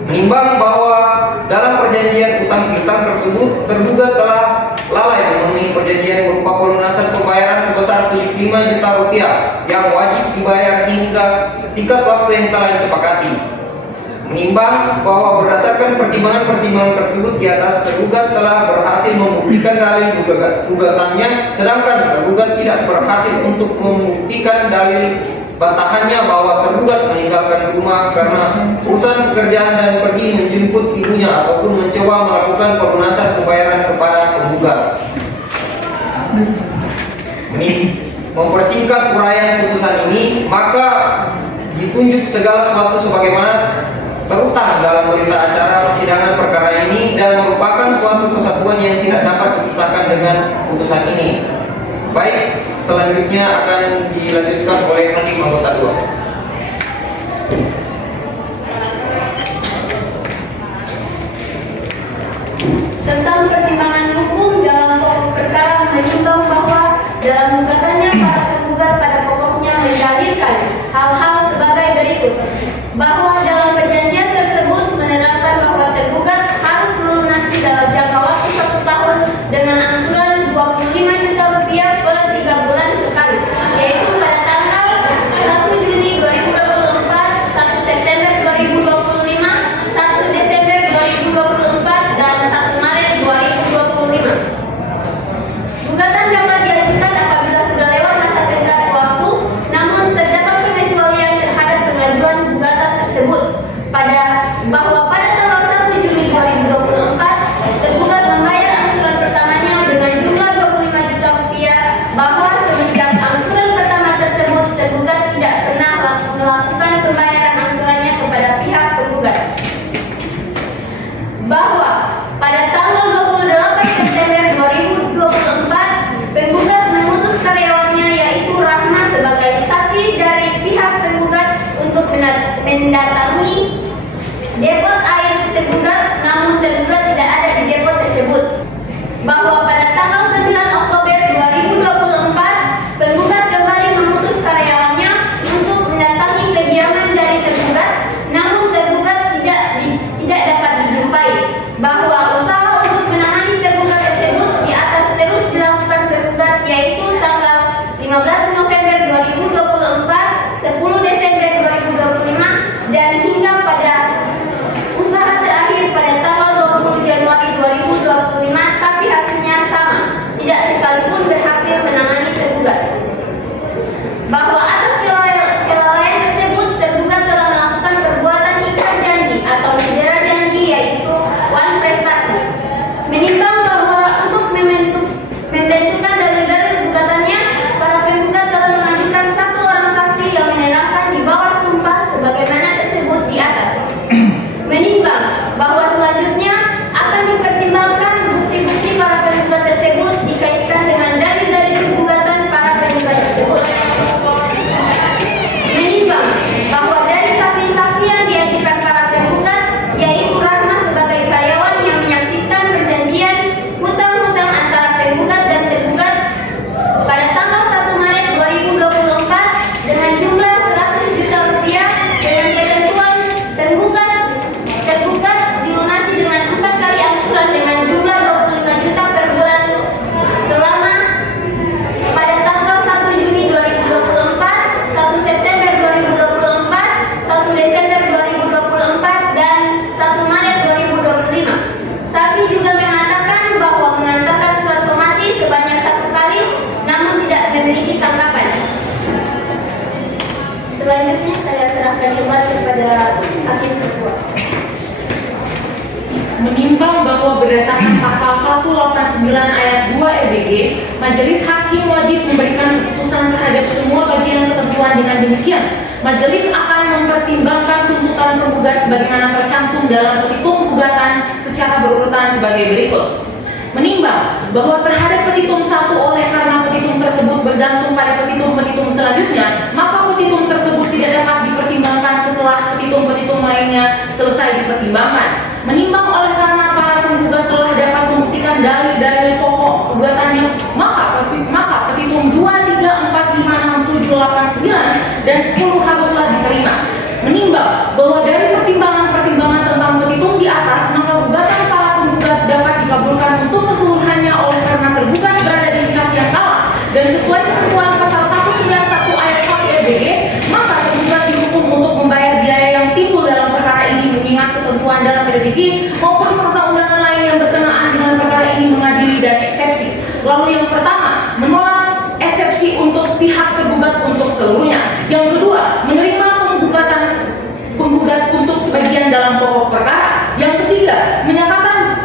Menimbang bahwa dalam perjanjian utang piutang tersebut tergugat telah lalai memenuhi perjanjian berupa pelunasan pembayaran sebesar 75 juta rupiah yang wajib dibayar hingga tingkat waktu yang telah disepakati. Menimbang bahwa berdasarkan pertimbangan-pertimbangan tersebut di atas, tergugat telah berhasil membuktikan dalil gugatannya, sedangkan tergugat tidak berhasil untuk membuktikan dalil bantahannya bahwa tergugat meninggalkan rumah karena urusan pekerjaan dan pergi menjemput ibunya ataupun mencoba melakukan pelunasan pembayaran kepada penggugat. Mempersingkat uraian putusan ini, maka ditunjuk segala sesuatu sebagaimana terutang dalam berita acara persidangan perkara ini dan merupakan suatu kesatuan yang tidak dapat dipisahkan dengan putusan ini. Baik, selanjutnya akan dilanjutkan oleh hakim anggota 2. Tentang pertimbangan hukum dalam pokok perkara menimbang bahwa dalam gugatannya para penggugat pada pokoknya mendalilkan hal-hal sebagai berikut: bahwa dalam perjanjian tersebut menerangkan bahwa tergugat harus melunasi dalam jangka waktu 1 tahun dengan angsuran 25 juta rupiah per 3 bulan sekali, yaitu pada tanggal 1 Juni 2024, 1 September 2025, 1 Selanjutnya saya serahkan kembali kepada Hakim Ketua. Menimbang bahwa berdasarkan pasal 189 ayat 2 EBG, Majelis Hakim wajib memberikan keputusan terhadap semua bagian ketentuan. Dengan demikian, Majelis akan mempertimbangkan tuntutan penggugat sebagaimana tercantum dalam petitum gugatan secara berurutan sebagai berikut. Menimbang bahwa terhadap petitum 1 oleh karena petitum tersebut bergantung pada petitum-petitum selanjutnya, maka petitum tersebut tidak dapat dipertimbangkan setelah petitum-petitum lainnya selesai dipertimbangkan. Menimbang oleh karena para penggugat telah dapat membuktikan dalil-dalil pokok gugatannya, maka petitum 2, 3, 4, 5, 6, 7, 8, 9, dan 10 haruslah diterima. Menimbang bahwa dari pertimbangan-pertimbangan tentang petitum di atas, maka gugatan para penggugat dapat dikabulkan untuk keseluruhannya oleh karena tergugat berada di pihak yang kalah dan sesuai ketentuan pasal 191 ayat 1 EBG, maka tergugat dihukum untuk membayar biaya yang timbul dalam perkara ini mengingat ketentuan dalam EBG maupun perundang-undangan lain yang berkenaan dengan perkara ini mengadili dan eksepsi. Lalu yang pertama, menolak eksepsi untuk pihak tergugat untuk seluruhnya. Yang kedua, menerima penggugat untuk sebagian dalam pokok perkara. Yang ketiga, menyatakan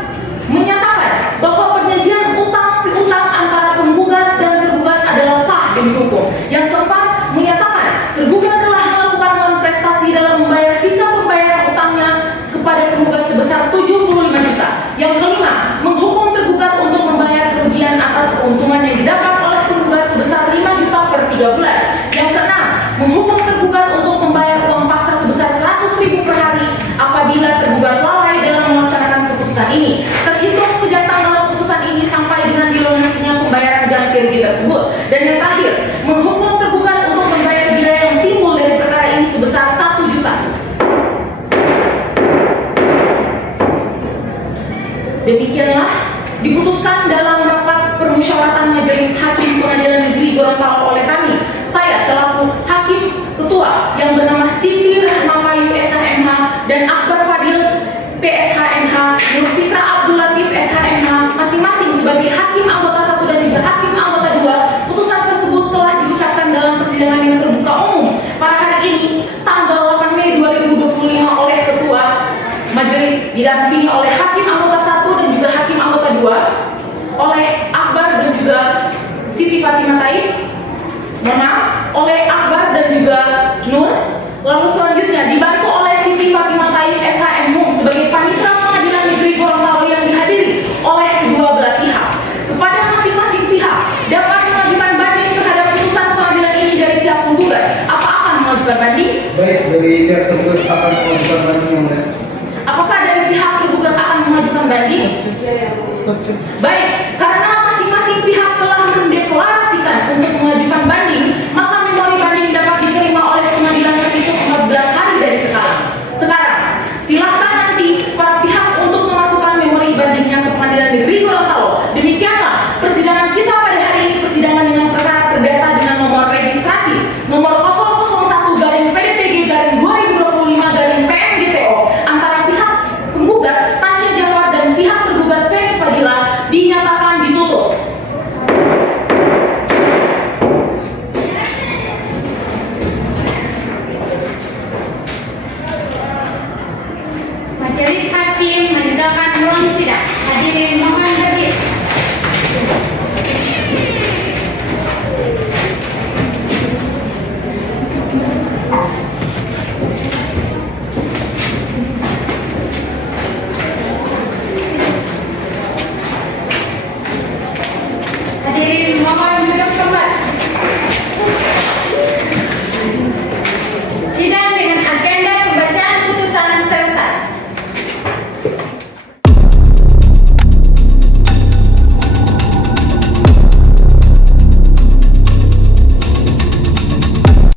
bahwa perjanjian utang piutang antara penggugat dan tergugat adalah sah demi hukum. Yang keempat, menyatakan tergugat telah melakukan non-prestasi dalam membayar sisa pembayaran utangnya kepada penggugat sebesar 75 juta. Yang kelima, menghukum tergugat untuk membayar kerugian atas keuntungan yang didapat oleh penggugat sebesar 5 juta per 3 bulan. Yang keenam, menghukum tergugat untuk membayar uang paksa sebesar 100.000 per hari apabila tergugat lalai dalam melaksanakan keputusan ini, terhitung sejak tanggal keputusan ini sampai dengan dilunasinya pembayaran ganti rugi tersebut. Dan yang terakhir, menghukum tergugat untuk membayar biaya yang timbul dari perkara ini sebesar 1 juta. Demikianlah diputuskan dalam rapat permusyawaratan Majelis Hakim Pengadilan Negeri Gorontalo oleh kami. Saya selaku Hakim Ketua yang bernama Siti Rahmapayu SHMH dan Akbar Fadil PSHMH, Nur Fitra Abdul Latif SHMH, masing-masing sebagai Hakim Anggota 1 dan juga Hakim Anggota 2. Putusan tersebut telah diucapkan dalam persidangan yang terbuka umum pada hari ini tanggal 8 Mei 2025 oleh Ketua Majelis didampingi oleh Hakim Anggota 1 dan juga Hakim Anggota 2 oleh Akbar dan juga Siti Fatimah Taib, oleh Akbar dan juga Nur. Lalu selanjutnya dibantu oleh Siti Fatimah Taib SHMH sebagai Panitera Pengadilan Negeri Gorontalo yang dihadiri oleh kedua belah pihak. Kepada masing-masing pihak dapat mengajukan banding terhadap putusan pengadilan ini dari pihak penggugat. Apa akan mengajukan banding? Baik, dari pihak tergugat akan mengajukan banding yang mulia. Apakah dari pihak tergugat akan mengajukan banding? Baik, karena